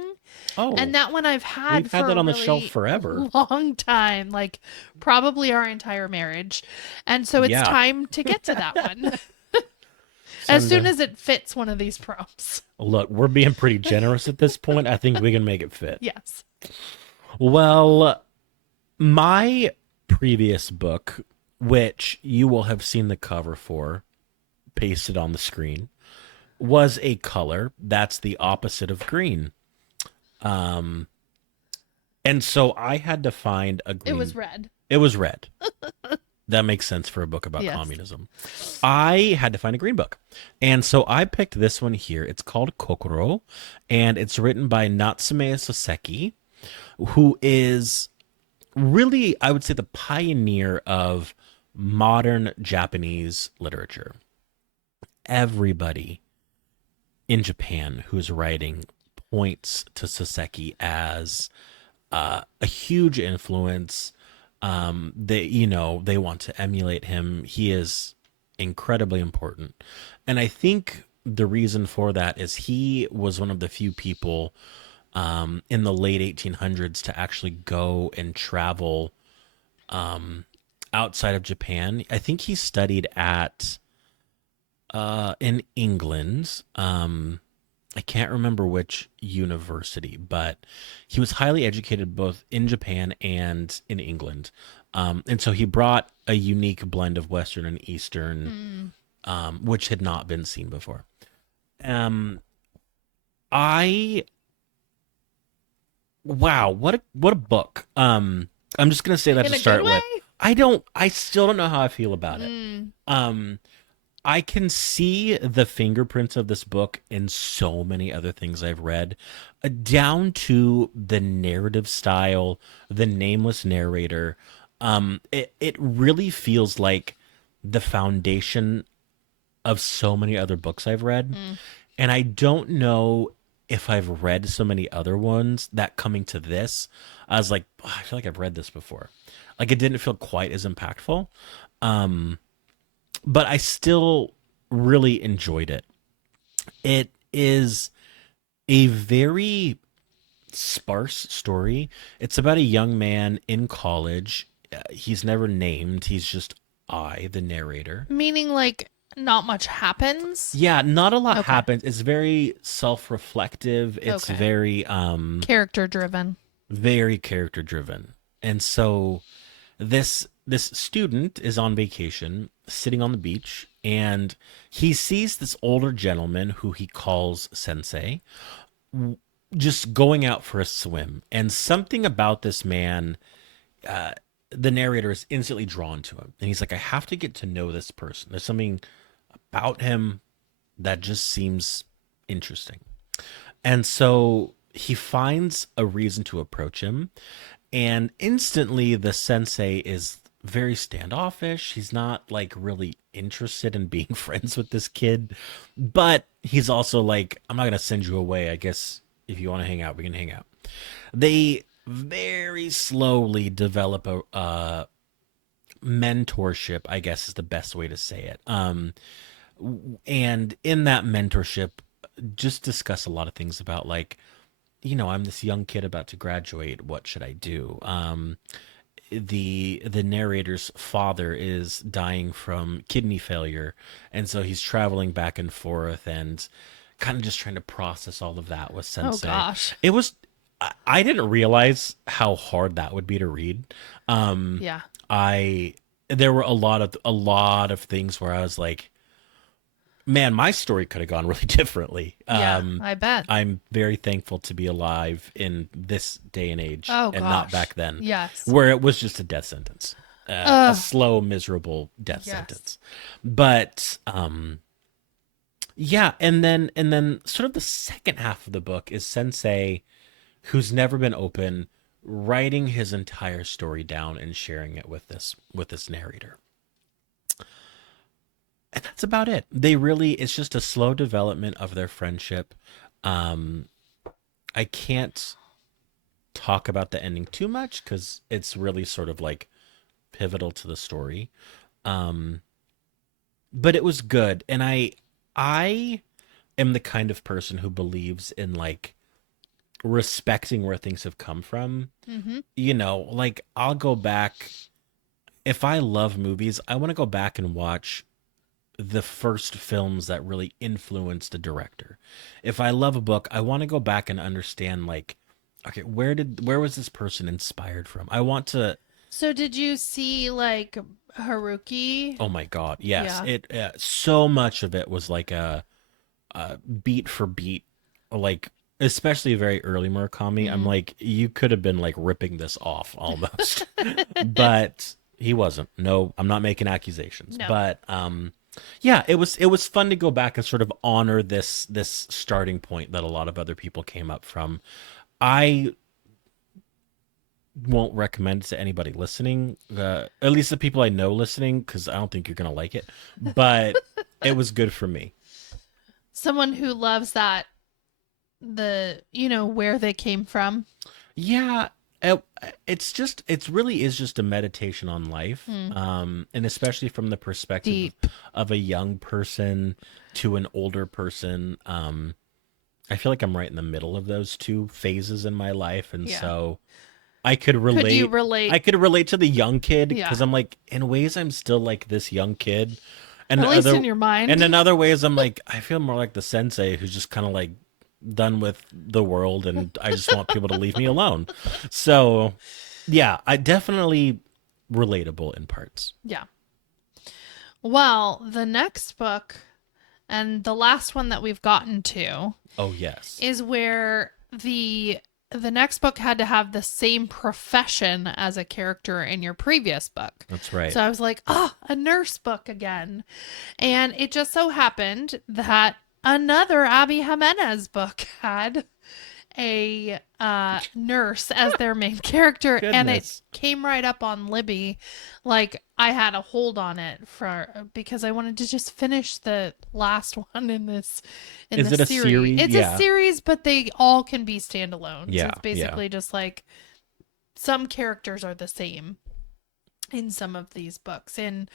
And Oh, that one I've we've had had for that a on the shelf really forever. long time, like probably our entire marriage. And so it's Yeah. time to get to that one It's as time soon to as it fits one of these prompts. look. We're being pretty generous at this point. I think we can make it fit. Yes. Well, my previous book, which you will have seen the cover for, pasted on the screen, was a color that's the opposite of green. Um, and so I had to find a It was green. red. It was red. That makes sense for a book about Yes. communism. I had to find a green book. And so I picked this one here. It's called Kokoro, and it's written by Natsume Soseki, who is really, I would say, the pioneer of modern Japanese literature. Everybody in Japan who's writing points to Soseki as a huge influence. They want to emulate him. He is incredibly important, and I think the reason for that is he was one of the few people in the late 1800s to actually go and travel outside of Japan. I think he studied at in England. I can't remember which university, but he was highly educated both in Japan and in England. And so he brought a unique blend of Western and Eastern, Mm. which had not been seen before. Um, I Wow, what a book. I'm just gonna say that In to a good start way? with. I still don't know how I feel about it. Mm. Um, I can see the fingerprints of this book in so many other things I've read, down to the narrative style, the nameless narrator. It really feels like the foundation of so many other books I've read. Mm. And I don't know if I've read so many other ones that coming to this, I was like, "Oh, I feel like I've read this before." Like it didn't feel quite as impactful. Um, but I still really enjoyed it. It is a very sparse story. It's about a young man in college. He's never named. He's just the narrator. Meaning like not much happens? Yeah, not a lot Okay. happens. It's very self-reflective. It's Okay. Character driven. very character driven. And so this student is on vacation, sitting on the beach, and he sees this older gentleman who he calls sensei just going out for a swim. And something about this man, uh, the narrator is instantly drawn to him. And he's like, I have to get to know this person. There's something about him that just seems interesting. And so he finds a reason to approach him. And instantly, the sensei is very standoffish. He's not like really interested in being friends with this kid. But he's also like, I'm not going to send you away. I guess if you want to hang out, we can hang out. They very slowly develop a mentorship, I guess is the best way to say it. And in that mentorship, just discuss a lot of things about like, I'm this young kid about to graduate. What should I do? The narrator's father is dying from kidney failure, and so he's traveling back and forth and kind of just trying to process all of that with Oh Sensei. gosh. It was I didn't realize how hard that would be to read. Um, Yeah. I There were a lot of things where I was like, man, my story could have gone really differently. Yeah, I bet. I'm very thankful to be alive in this day and age Oh and not gosh. back then, Yes. where it was just a death sentence, a Ugh. slow, miserable death Yes. sentence. But yeah, and then sort of the second half of the book is Sensei, who's never been open, writing his entire story down and sharing it with this narrator. And that's about it. They really, it's just a slow development of their friendship. Um, I can't talk about the ending too much because it's really sort of like pivotal to the story. Um, but it was good, and I am the kind of person who believes in like respecting where things have come from. Mm-hmm. You know, like I'll go back if I love movies, I want to go back and watch the first films that really influenced the director. If I love a book, I want to go back and understand like okay, where was this person inspired from? I want to So did you see like Haruki? oh my god, yes. Yeah. It so much of it was like a beat for beat like especially very early Murakami. I'm Mm. like you could have been like ripping this off almost. But he wasn't. No, I'm not making accusations. No. But yeah, it was fun to go back and sort of honor this starting point that a lot of other people came up from. I won't recommend it to anybody listening, at least the people I know listening, because I don't think you're gonna like it. But it was good for me. Someone who loves that where they came from. Yeah, it's just it really is just a meditation on life, Hmm. and especially from the perspective Deep. of a young person to an older person. I feel like I'm right in the middle of those two phases in my life, and Yeah. so I could Could you relate. relate? I could relate to the young kid Yeah. because I'm like, in ways, I'm still like this young kid, and At least other in your mind. and in other ways, I'm like, I feel more like the sensei who's just kind of like done with the world, and I just want people to leave me alone. So, yeah, I definitely relatable in parts. Yeah. Well, the next book and the last one that we've gotten to Oh yes, is where the next book had to have the same profession as a character in your previous book. that's right. So I was like, a nurse book again. And it just so happened that another Abby Jimenez book had a nurse as their main character, and it Goodness. came right up on Libby. Like I had a hold on it because I wanted to just finish the last one in this Is it a series? It's Yeah. a series, but they all can be standalones. Yeah, It's basically just like some characters are the same in some of these books. And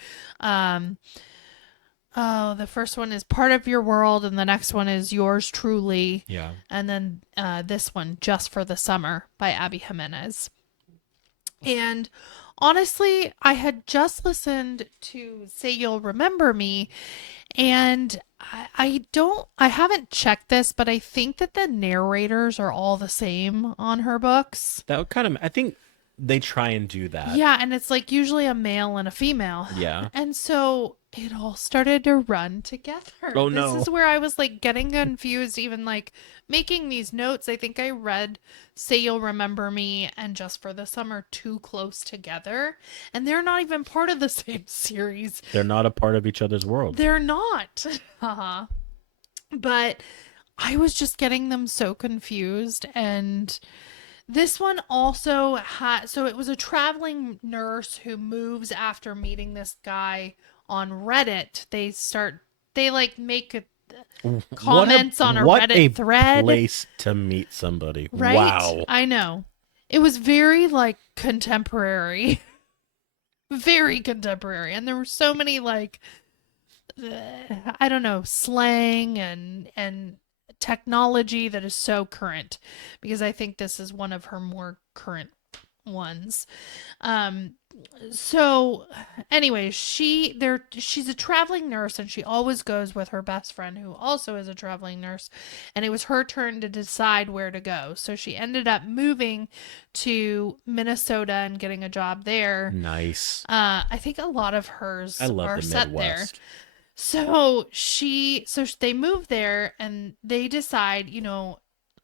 the first one is Part of Your World, and the next one is Yours Truly. Yeah. And then this one, Just for the Summer by Abby Jimenez. And honestly, I had just listened to Say You'll Remember Me, and I haven't checked this, but I think that the narrators are all the same on her books. That would kind of, I think they try and do that. Yeah, and it's like usually a male and a female. Yeah. And so it all started to run together. Oh, no. This is where I was like getting confused, even like making these notes. I think I read Say You'll Remember Me and Just for the Summer too close together. And they're not even part of the same series. They're not a part of each other's world. They're not. Uh-huh. But I was just getting them so confused. And this one also had, so it was a traveling nurse who moves after meeting this guy on Reddit. They like make comments on a what Reddit thread. Place to meet somebody. Right? Wow. I know. It was very like contemporary. Very contemporary. And there were so many like I don't know, slang and technology that is so current, because I think this is one of her more current ones. So anyway, she's a traveling nurse, and she always goes with her best friend who also is a traveling nurse, and it was her turn to decide where to go. So she ended up moving to Minnesota and getting a job there. Nice. I think a lot of hers I love are the set there. Midwest. They move there and they decide,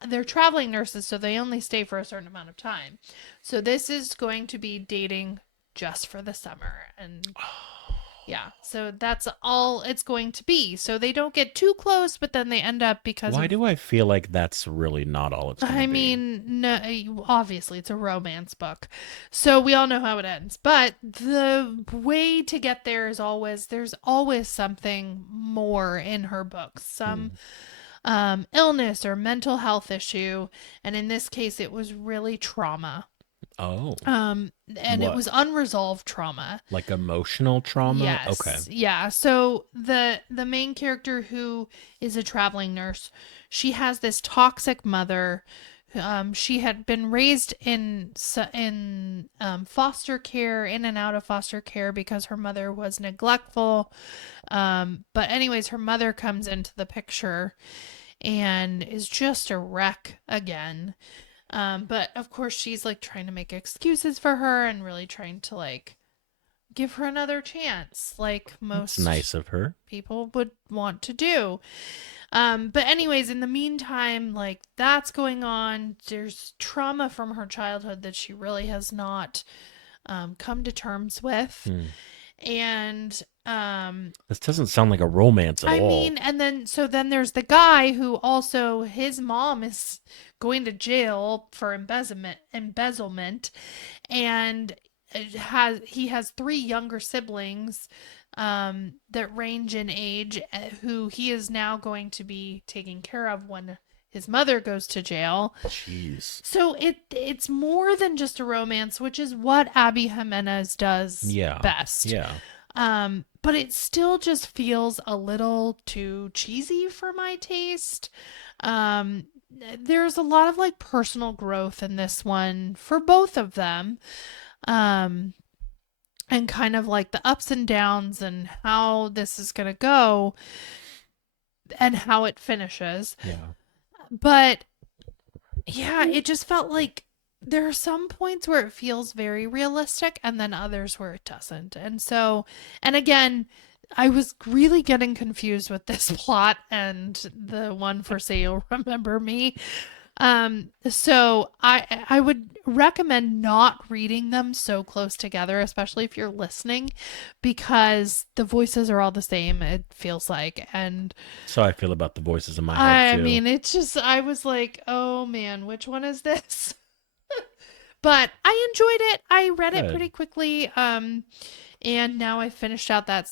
they're traveling nurses, so they only stay for a certain amount of time. So this is going to be dating just for the summer. And yeah, so that's all it's going to be. So they don't get too close, but then they end up because Why of do I feel like that's really not all it's going to I be? mean, no, obviously it's a romance book. So we all know how it ends. But the way to get there is there's always something more in her books. Some Hmm. illness or mental health issue. And in this case, it was really trauma. Oh, And it what? was unresolved trauma. Like emotional trauma? Okay. Yes. Yeah. So the main character who is a traveling nurse, she has this toxic mother. She had been raised in foster care, in and out of foster care because her mother was neglectful. But anyways, her mother comes into the picture and is just a wreck again. But of course, she's like trying to make excuses for her and really trying to like give her another chance, like That's most nice of her. people would want to do. But anyways, in the meantime, like that's going on. There's trauma from her childhood that she really has not come to terms with. Hmm. And This doesn't sound like a romance at I all. mean, and then there's the guy who also his mom is going to jail for embezzlement, and he has three younger siblings that range in age, who he is now going to be taking care of when his mother goes to jail. Jeez. So it's more than just a romance, which is what Abby Jimenez does Yeah. best. Yeah. But it still just feels a little too cheesy for my taste. Um, there's a lot of like personal growth in this one for both of them. Um, and kind of like the ups and downs and how this is going to go and how it finishes. Yeah. But yeah, it just felt like there are some points where it feels very realistic and then others where it doesn't. And again, I was really getting confused with this plot and the one for Say You'll Remember Me. So I would recommend not reading them so close together, especially if you're listening, because the voices are all the same, it feels like. And So I feel about the voices in my head I too. mean, it's just I was like, oh man, which one is this? But I enjoyed it. I read it Good. pretty quickly. And now I finished out that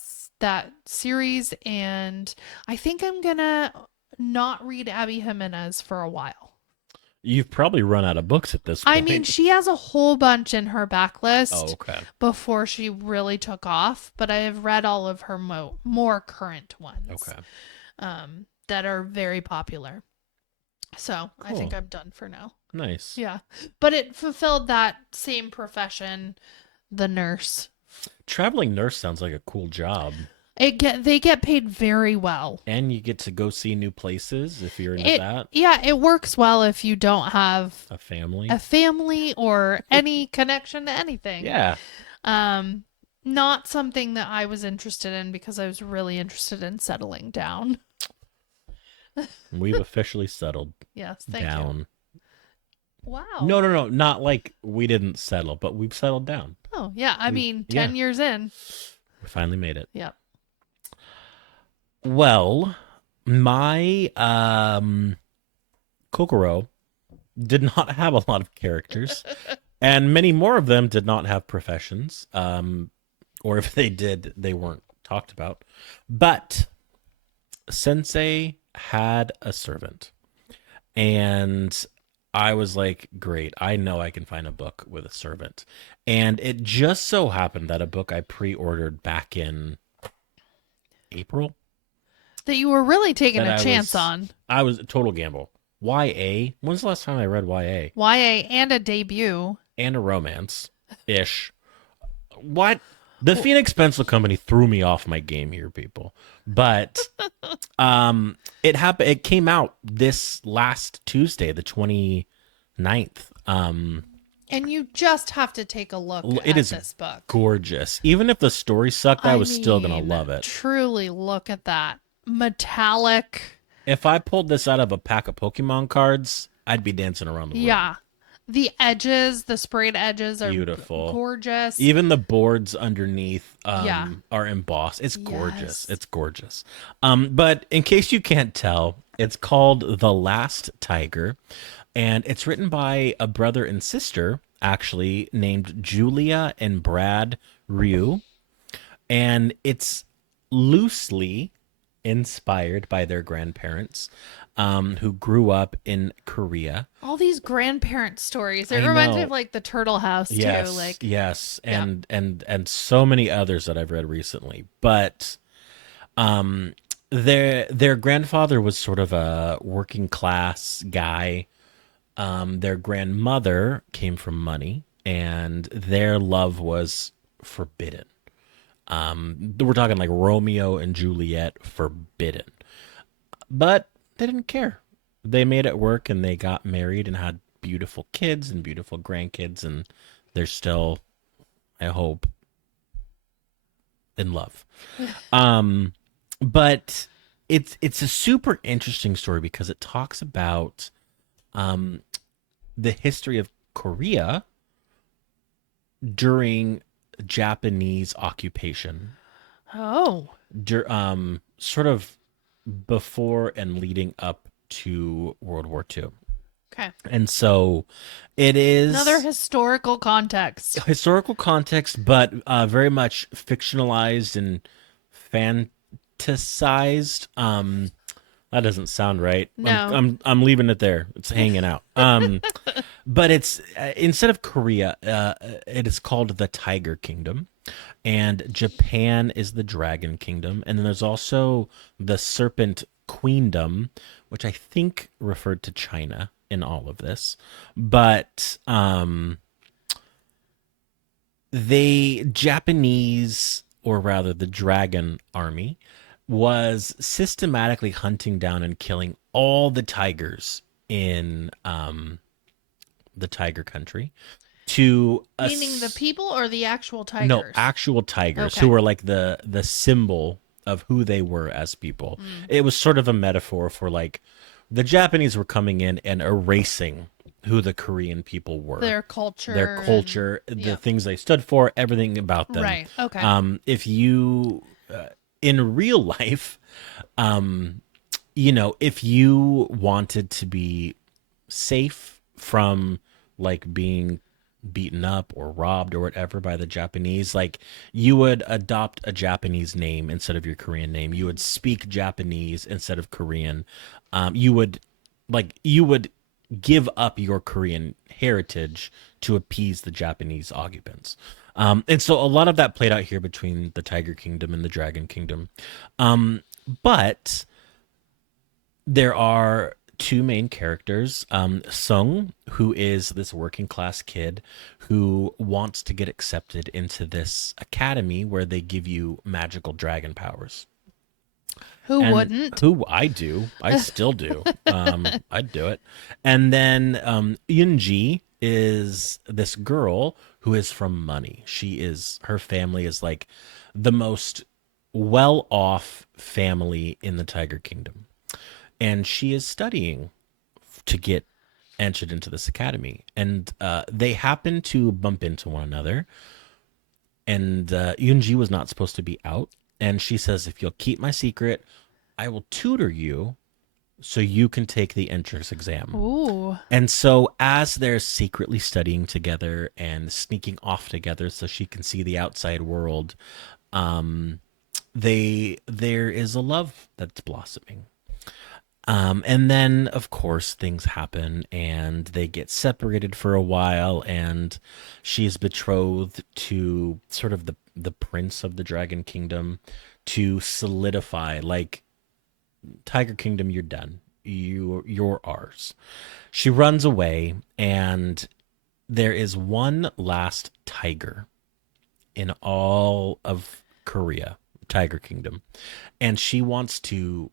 series, and I think I'm gonna not read Abby Jimenez for a while. You've probably run out of books at this I mean, point. she has a whole bunch in her Oh, backlist okay. before she really took off, but I have read all of her more current ones Okay. that are very popular. So I think Cool. I'm done for now. Nice. Yeah. But it fulfilled that same profession, the nurse. Traveling nurse sounds like a cool job. They get paid very well. And you get to go see new places if you're into It that. Yeah, it works well if you don't have A family. a family or any connection to anything. Yeah. Um Not something that I was interested in because I was really interested in settling down. We've officially settled Yes, thank you. down. Wow. No, no, no. Not like we didn't settle, but we've settled down. Oh, yeah. I mean, Yeah. 10 years in. We finally made it. Yep. Well, my Kokoro did not have a lot of characters, and many more of them did not have professions. Or if they did, they weren't talked about. But Sensei had a servant, and I was like, great, I know I can find a book with a servant. And it just so happened that a book I pre-ordered back in April That you were really taking that a chance on. I was a total gamble. YA. When's the last time I read YA? YA and a debut. And a romance ish. What? The Phoenix Pencil Company threw me off my game here, people. But it happened, it came out this last Tuesday, the 29th. And you just have to take a look It at is this book. gorgeous. Even if the story sucked, I I was still gonna mean, love it. truly look at that. Metallic. If I pulled this out of a pack of Pokemon cards, I'd be dancing around the room. Yeah. The edges, the sprayed edges are Beautiful. gorgeous. Even the boards underneath Yeah. are embossed. It's gorgeous. Yes. It's gorgeous. But in case you can't tell, it's called The Last Tiger, and it's written by a brother and sister, actually, named Julia and Brad Ryu, and it's loosely inspired by their grandparents, who grew up in Korea. All these grandparent stories. It I reminds me know. of like the Turtle House too. Yes, Like, yes, yeah. and so many others that I've read recently. But um their grandfather was sort of a working class guy. Their grandmother came from money, and their love was forbidden. We're talking like Romeo and Juliet forbidden. But they didn't care. They made it work, and they got married and had beautiful kids and beautiful grandkids, and they're still, I hope, in love. Um, but it's a super interesting story because it talks about um the history of Korea during Japanese occupation, Oh. sort of before and leading up to World War II. Okay. And so it is Another historical context. historical context, but very much fictionalized and fantasized. That doesn't sound right. No. I'm leaving it there. It's hanging out. But it's instead of Korea, it is called the Tiger Kingdom, and Japan is the Dragon Kingdom, and then there's also the Serpent Queendom, which I think referred to China in all of this. But they Japanese, or rather the Dragon Army, was systematically hunting down and killing all the tigers in the tiger country to Meaning the people or the actual no, tigers? actual tigers Okay. who were like the symbol of who they were as people. Mm. It was sort of a metaphor for like the Japanese were coming in and erasing who the Korean people were, Their culture. their culture, the yeah. things they stood for, everything about them. Right. Okay. If you in real life, if you wanted to be safe from like being beaten up or robbed or whatever by the Japanese, like you would adopt a Japanese name instead of your Korean name. You would speak Japanese instead of Korean. You would give up your Korean heritage to appease the Japanese occupants. And so a lot of that played out here between the Tiger Kingdom and the Dragon Kingdom. But there are two main characters. Sung, who is this working class kid who wants to get accepted into this academy where they give you magical dragon powers. Who And wouldn't? who I do, I still do. I'd do it. And then Yunji is this girl who is from money. Her family is like the most well off family in the Tiger Kingdom, and she is studying to get entered into this academy. And they happen to bump into one another. And Yunji was not supposed to be out. And she says, if you'll keep my secret, I will tutor you so you can take the entrance exam. Ooh. And so as they're secretly studying together and sneaking off together so she can see the outside world, there is a love that's blossoming. And then, of course, things happen and they get separated for a while, and she is betrothed to sort of the prince of the Dragon Kingdom to solidify, like, Tiger Kingdom, you're done. You're ours. She runs away, and there is one last tiger in all of Korea, Tiger Kingdom, and she wants to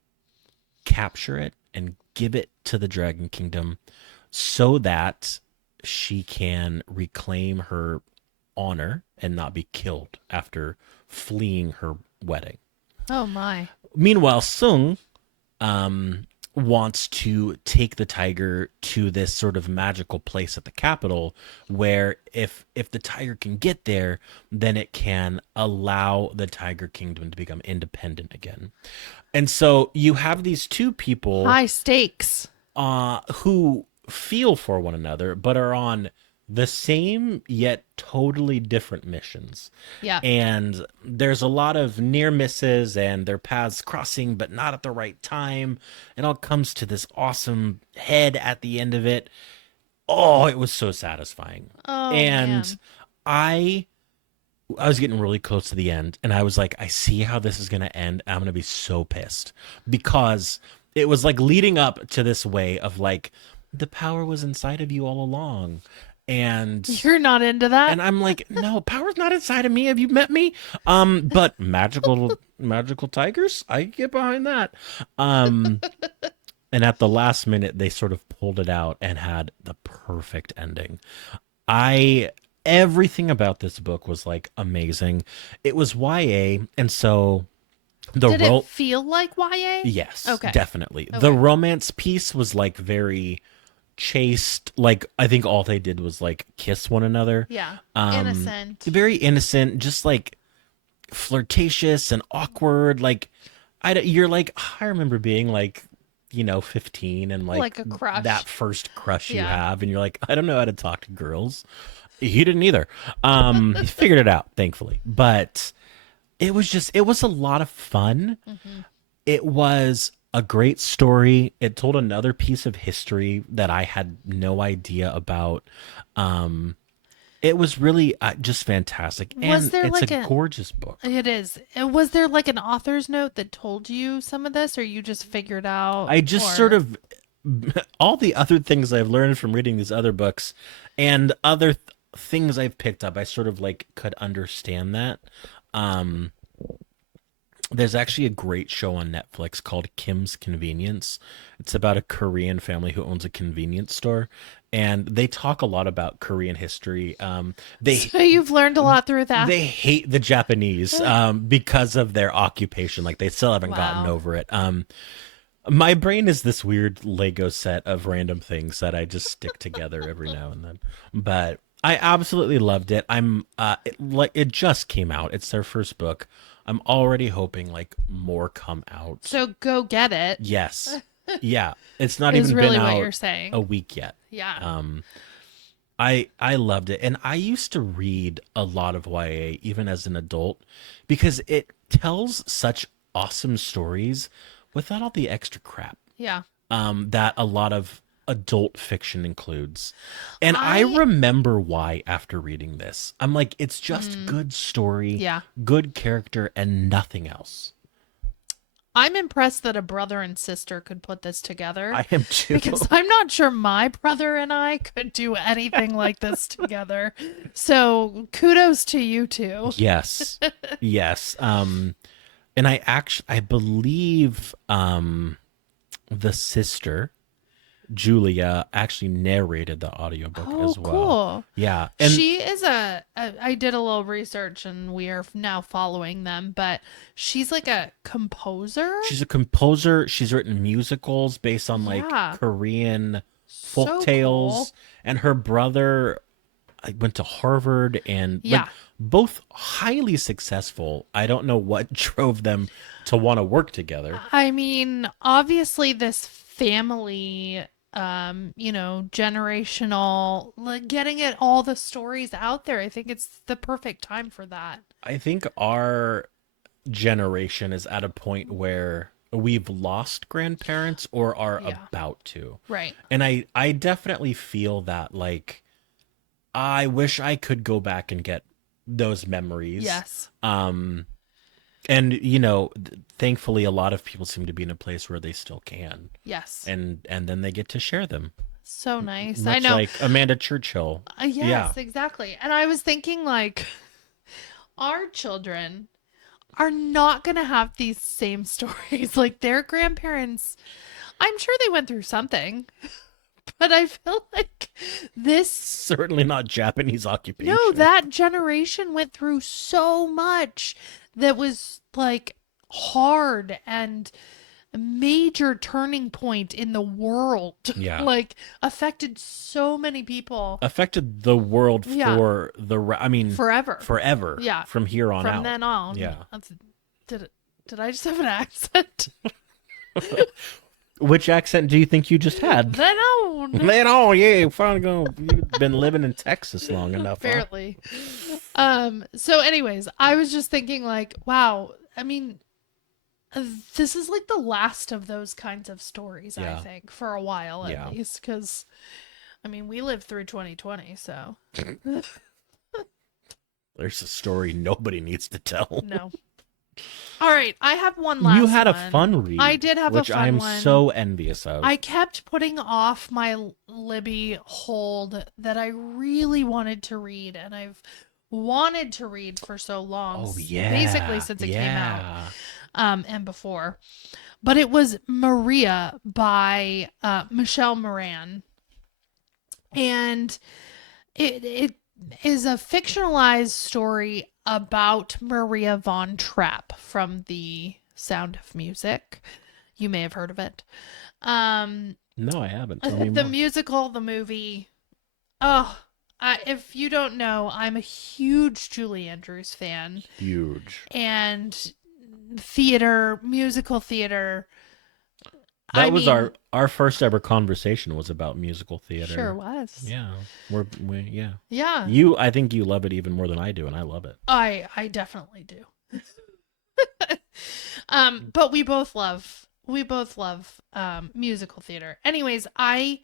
capture it and give it to the Dragon Kingdom so that she can reclaim her honor and not be killed after fleeing her wedding. Oh my. Meanwhile, Sung um, wants to take the tiger to this sort of magical place at the capital, where if the tiger can get there, then it can allow the Tiger Kingdom to become independent again. And so you have these two people High stakes. who feel for one another, but are on the same yet totally different missions. Yeah. And there's a lot of near misses and their paths crossing, but not at the right time. It all comes to this awesome head at the end of it. Oh, it was so satisfying. Oh And man. I I was getting really close to the end, and I was like, I see how this is going to end. I'm going to be so pissed because it was like leading up to this way of like the power was inside of you all along. And You're not into that? I'm like, no, power's not inside of me. Have you met me? But magical tigers, I get behind that. Um, and at the last minute, they sort of pulled it out and had the perfect ending. I Everything about this book was like amazing. It was YA, and so the Did it feel like YA? yes, Okay. definitely. Okay. The romance piece was like very chaste. Like I think all they did was like kiss one another. Yeah. Um, Innocent. very innocent, just like flirtatious and awkward. Like you're like I remember being like 15 and Like a crush. that first crush you Yeah. have, and you're like I don't know how to talk to girls. He didn't either. He figured it out, thankfully. But it was a lot of fun. Hmm. It was a great story. It told another piece of history that I had no idea about. Um, it was really just fantastic, Was and there it's like a a gorgeous book. It is. Was there like an author's note that told you some of this, or you just figured out? I just or... sort of all the other things I've learned from reading these other books and other things I've picked up, I sort of like could understand that. Um, there's actually a great show on Netflix called Kim's Convenience. It's about a Korean family who owns a convenience store, and they talk a lot about Korean history. So you've learned a lot through that. They hate the Japanese because of their occupation. Like they still haven't gotten Wow. over it. My brain is this weird Lego set of random things that I just stick together every now and then. But I absolutely loved it. It just came out. It's their first book. I'm already hoping like more come out. So go get it. Yes. Yeah. It's not Is even really been what out you're saying. a week yet. Yeah. I loved it, and I used to read a lot of YA even as an adult because it tells such awesome stories without all the extra crap Yeah. that a lot of adult fiction includes. And I I remember why after reading this. I'm like, it's just good story, Yeah. good character, and nothing else. I'm impressed that a brother and sister could put this together. I am too. Because I'm not sure my brother and I could do anything like this together. So kudos to you two. Yes. Yes. And I believe the sister Julia actually narrated the audiobook Oh, as well. cool. Yeah. And She is I did a little research and we are now following them, but she's like a composer. she's a composer. She's written musicals based on like Yeah. Korean folk So tales. cool. And her brother went to Harvard and like Yeah. both highly successful. I don't know what drove them to want to work together. I mean, obviously this family generational, like getting it all the stories out there. I think it's the perfect time for that. I think our generation is at a point where we've lost grandparents or are Yeah. about to. Right. And I definitely feel that like I wish I could go back and get those memories. Yes. And thankfully a lot of people seem to be in a place where they still can. Yes. And then they get to share them. So nice. I Much know. like Amanda Churchill. Yes, Yeah. exactly. And I was thinking like our children are not going to have these same stories. Like their grandparents, I'm sure they went through something, But I feel like this, Certainly not Japanese occupation. no, that generation went through so much that was like hard and a major turning point in the world. Yeah. Like affected so many people Affected the world Yeah. for I mean, forever. forever. Yeah. From here on From out. then on. Yeah. Did I just have an accent? Which accent do you think you just had? Then on. Man, oh yeah, you've been living in Texas long enough. Huh? Apparently. So anyways, I was just thinking like, wow, I mean, this is like the last of those kinds of stories, I Yeah. think, for a while at Yeah. least, because I mean, we lived through 2020, so There's a story nobody needs to tell. no. All right, I have one last You had a one. fun read. I did have a which fun I am one. so envious of. I kept putting off my Libby hold that I really wanted to read, and I've wanted to read for so long. Oh yeah. Basically since it came out. Yeah. And before. But it was Maria by Michelle Moran. And it is a fictionalized story about Maria von Trapp from The Sound of Music. You may have heard of it. No, I haven't. Tell me The more. musical, the movie. Oh, if you don't know, I'm a huge Julie Andrews fan. Huge. And theater, musical theater. That I was mean, our first ever conversation was about musical theater. Sure was. Yeah. Yeah. Yeah. I think you love it even more than I do, and I love it. I definitely do. But we both love musical theater. Anyways, I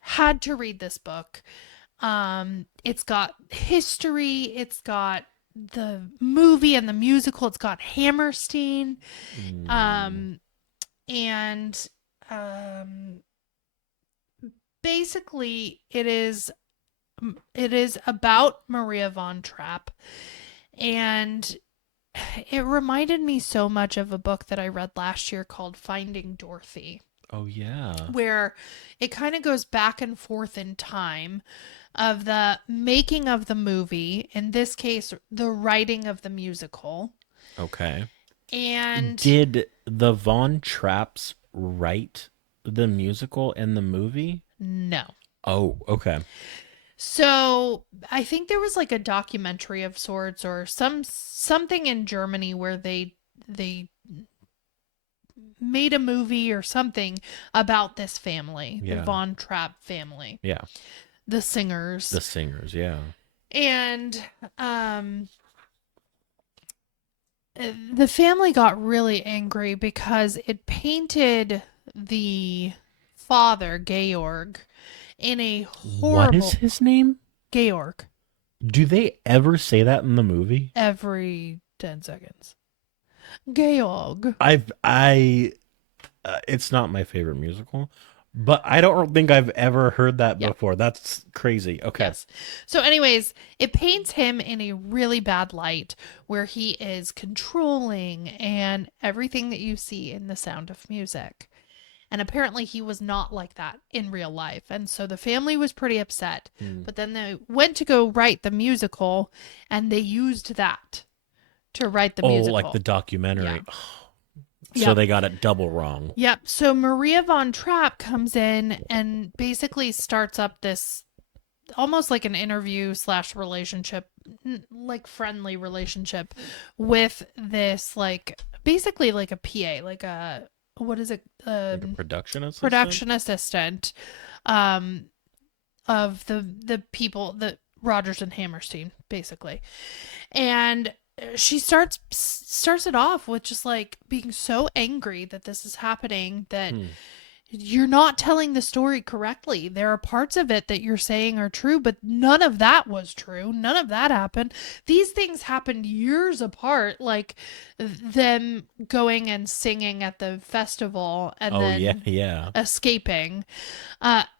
had to read this book. It's got history, it's got the movie and the musical, it's got Hammerstein. And basically it is about Maria von Trapp, and it reminded me so much of a book that I read last year called Finding Dorothy, Oh yeah. where it kind of goes back and forth in time of the making of the movie, in this case the writing of the musical. Okay. And Did the Von Trapps write the musical and the movie? no. Oh, okay. So I think there was like a documentary of sorts or something in Germany where they made a movie or something about this family, the Yeah. Von Trapp family, Yeah. the singers. The singers, yeah. And the family got really angry because it painted the father, Georg, in a horrible... What is his name? Georg. Do they ever say that in the movie? Every 10 seconds. Georg. It's not my favorite musical, but I don't think I've ever heard that Yeah. before. That's crazy. Okay. Yes. So anyways, it paints him in a really bad light where he is controlling and everything that you see in The Sound of Music. And apparently he was not like that in real life. And so the family was pretty upset. But then they went to go write the musical and they used that to write the musical. Like the documentary. Yeah. So Yep. they got it double wrong. Yep. So Maria von Trapp comes in and basically starts up this almost like an interview / relationship, like friendly relationship with this, like basically like a PA, like a, what is it? Like a production assistant? Production assistant of the people, the Rogers and Hammerstein, basically. And she starts it off with just like being so angry that this is happening, that you're not telling the story correctly. There are parts of it that you're saying are true, but none of that was true. None of that happened. These things happened years apart, like them going and singing at the festival and then yeah. escaping.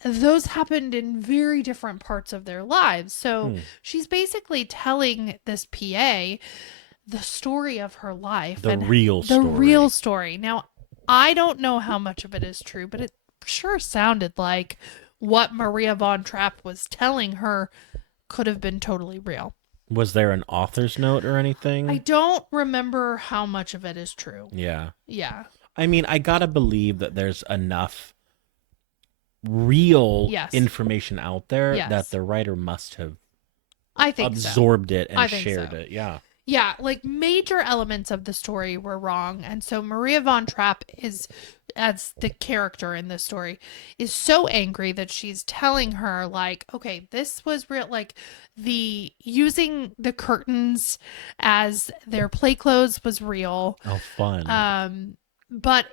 Those happened in very different parts of their lives. So she's basically telling this PA the story of her life. The real story. Now, I don't know how much of it is true, but it sure sounded like what Maria von Trapp was telling her could have been totally real. Was there an author's note or I anything? don't remember how much of it is true. Yeah. Yeah. I mean, I gotta believe that there's enough real Yes. information out there Yes. that the writer must have I think so. absorbed it I and think shared so. it. Yeah. Yeah, like major elements of the story were wrong. And so Maria von Trapp is, as the character in this story, is so angry that she's telling her, like, okay, this was real. Like, the using the curtains as their play clothes was real. Oh, fun. But,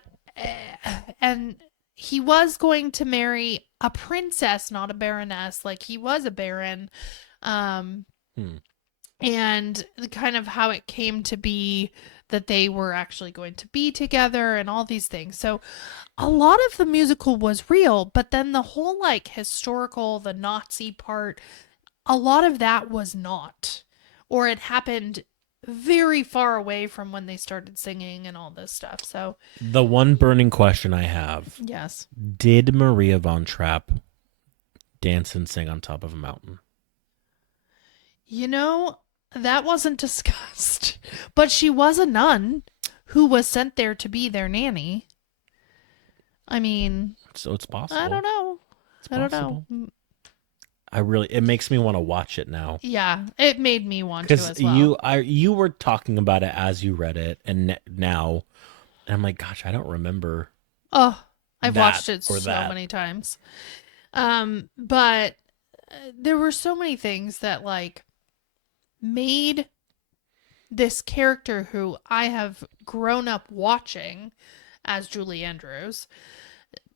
and he was going to marry a princess, not a baroness. Like, he was a baron. And kind of how it came to be that they were actually going to be together and all these things. So a lot of the musical was real, but then the whole like historical, the Nazi part, a lot of that was not. Or it happened very far away from when they started singing and all this stuff. So The one burning question I have, yes. did Maria von Trapp dance and sing on top of a mountain? You know, that wasn't discussed. But she was a nun who was sent there to be their nanny. I mean, So it's possible. I don't know. It's I don't possible. know. It makes me want to watch it now. Yeah, it made me want to Because as well. you were talking about it as you read it, and now, and I'm like, gosh, I don't remember. Oh, I've that watched it or so that. many times. But there were so many things that like made this character who I have grown up watching as Julie Andrews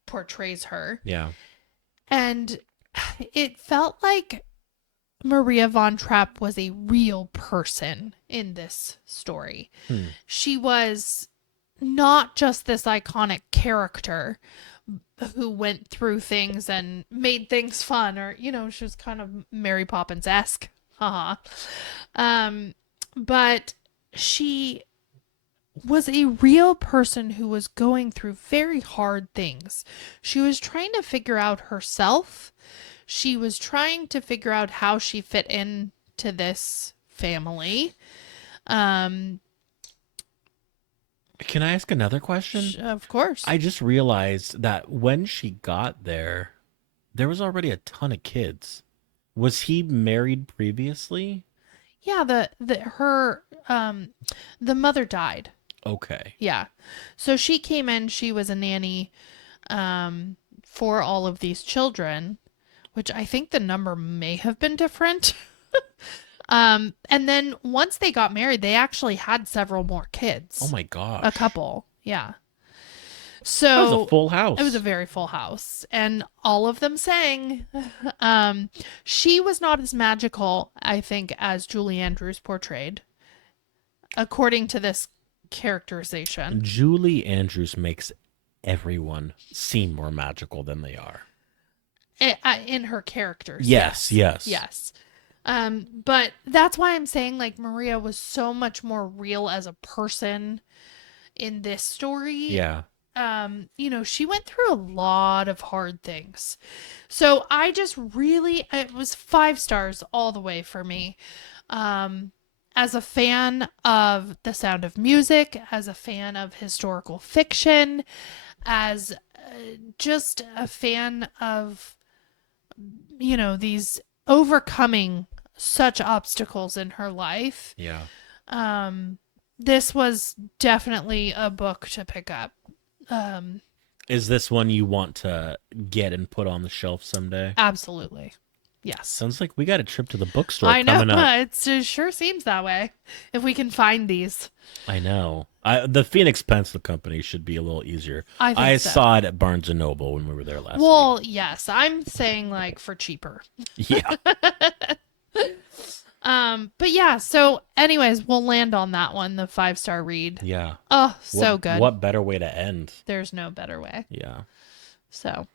portrays her. Yeah. And it felt like Maria von Trapp was a real person in this story. She was not just this iconic character who went through things and made things fun, or, you know, she was kind of Mary Poppins-esque. Haha. But she was a real person who was going through very hard things. She was trying to figure out herself. She was trying to figure out how she fit into this family. Can I ask another question? Of course. I just realized that when she got there, there was already a ton of kids. Was he married previously? Yeah, the mother died. Okay. Yeah. So she came in, she was a nanny for all of these children, which I think the number may have been different. And then once they got married, they actually had several more kids. Oh my gosh. A couple. Yeah. So That was a full house. it was a very full house, and all of them sang. She was not as magical, I think, as Julie Andrews portrayed, according to this characterization. Julie Andrews makes everyone seem more magical than they are. In her characters. Yes. Yes. But that's why I'm saying, like, Maria was so much more real as a person in this story. Yeah. You know, she went through a lot of hard things. So I just really, it was 5 stars all the way for me. As a fan of The Sound of Music, as a fan of historical fiction, as just a fan of, you know, these overcoming such obstacles in her life. Yeah. This was definitely a book to pick up. Is this one you want to get and put on the shelf someday? Absolutely. Yes. Sounds like we got a trip to the bookstore I know. coming up. It sure seems that way. If we can find these. I know. The Phoenix Pencil Company should be a little easier. I think I so. saw it at Barnes & Noble when we were there last week. Well, yes. I'm saying like for cheaper. Yeah. But yeah, so anyways, we'll land on that one, the 5-star read. Yeah. Oh, so good. What better way to end? There's no better way. Yeah. So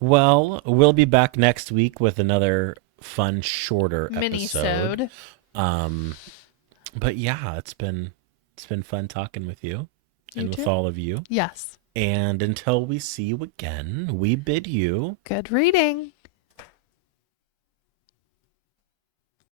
Well, we'll be back next week with another fun, shorter episode. Minisode. But yeah, it's been fun talking with you. You and with too. all of you. Yes. And until we see you again, we bid you Good reading.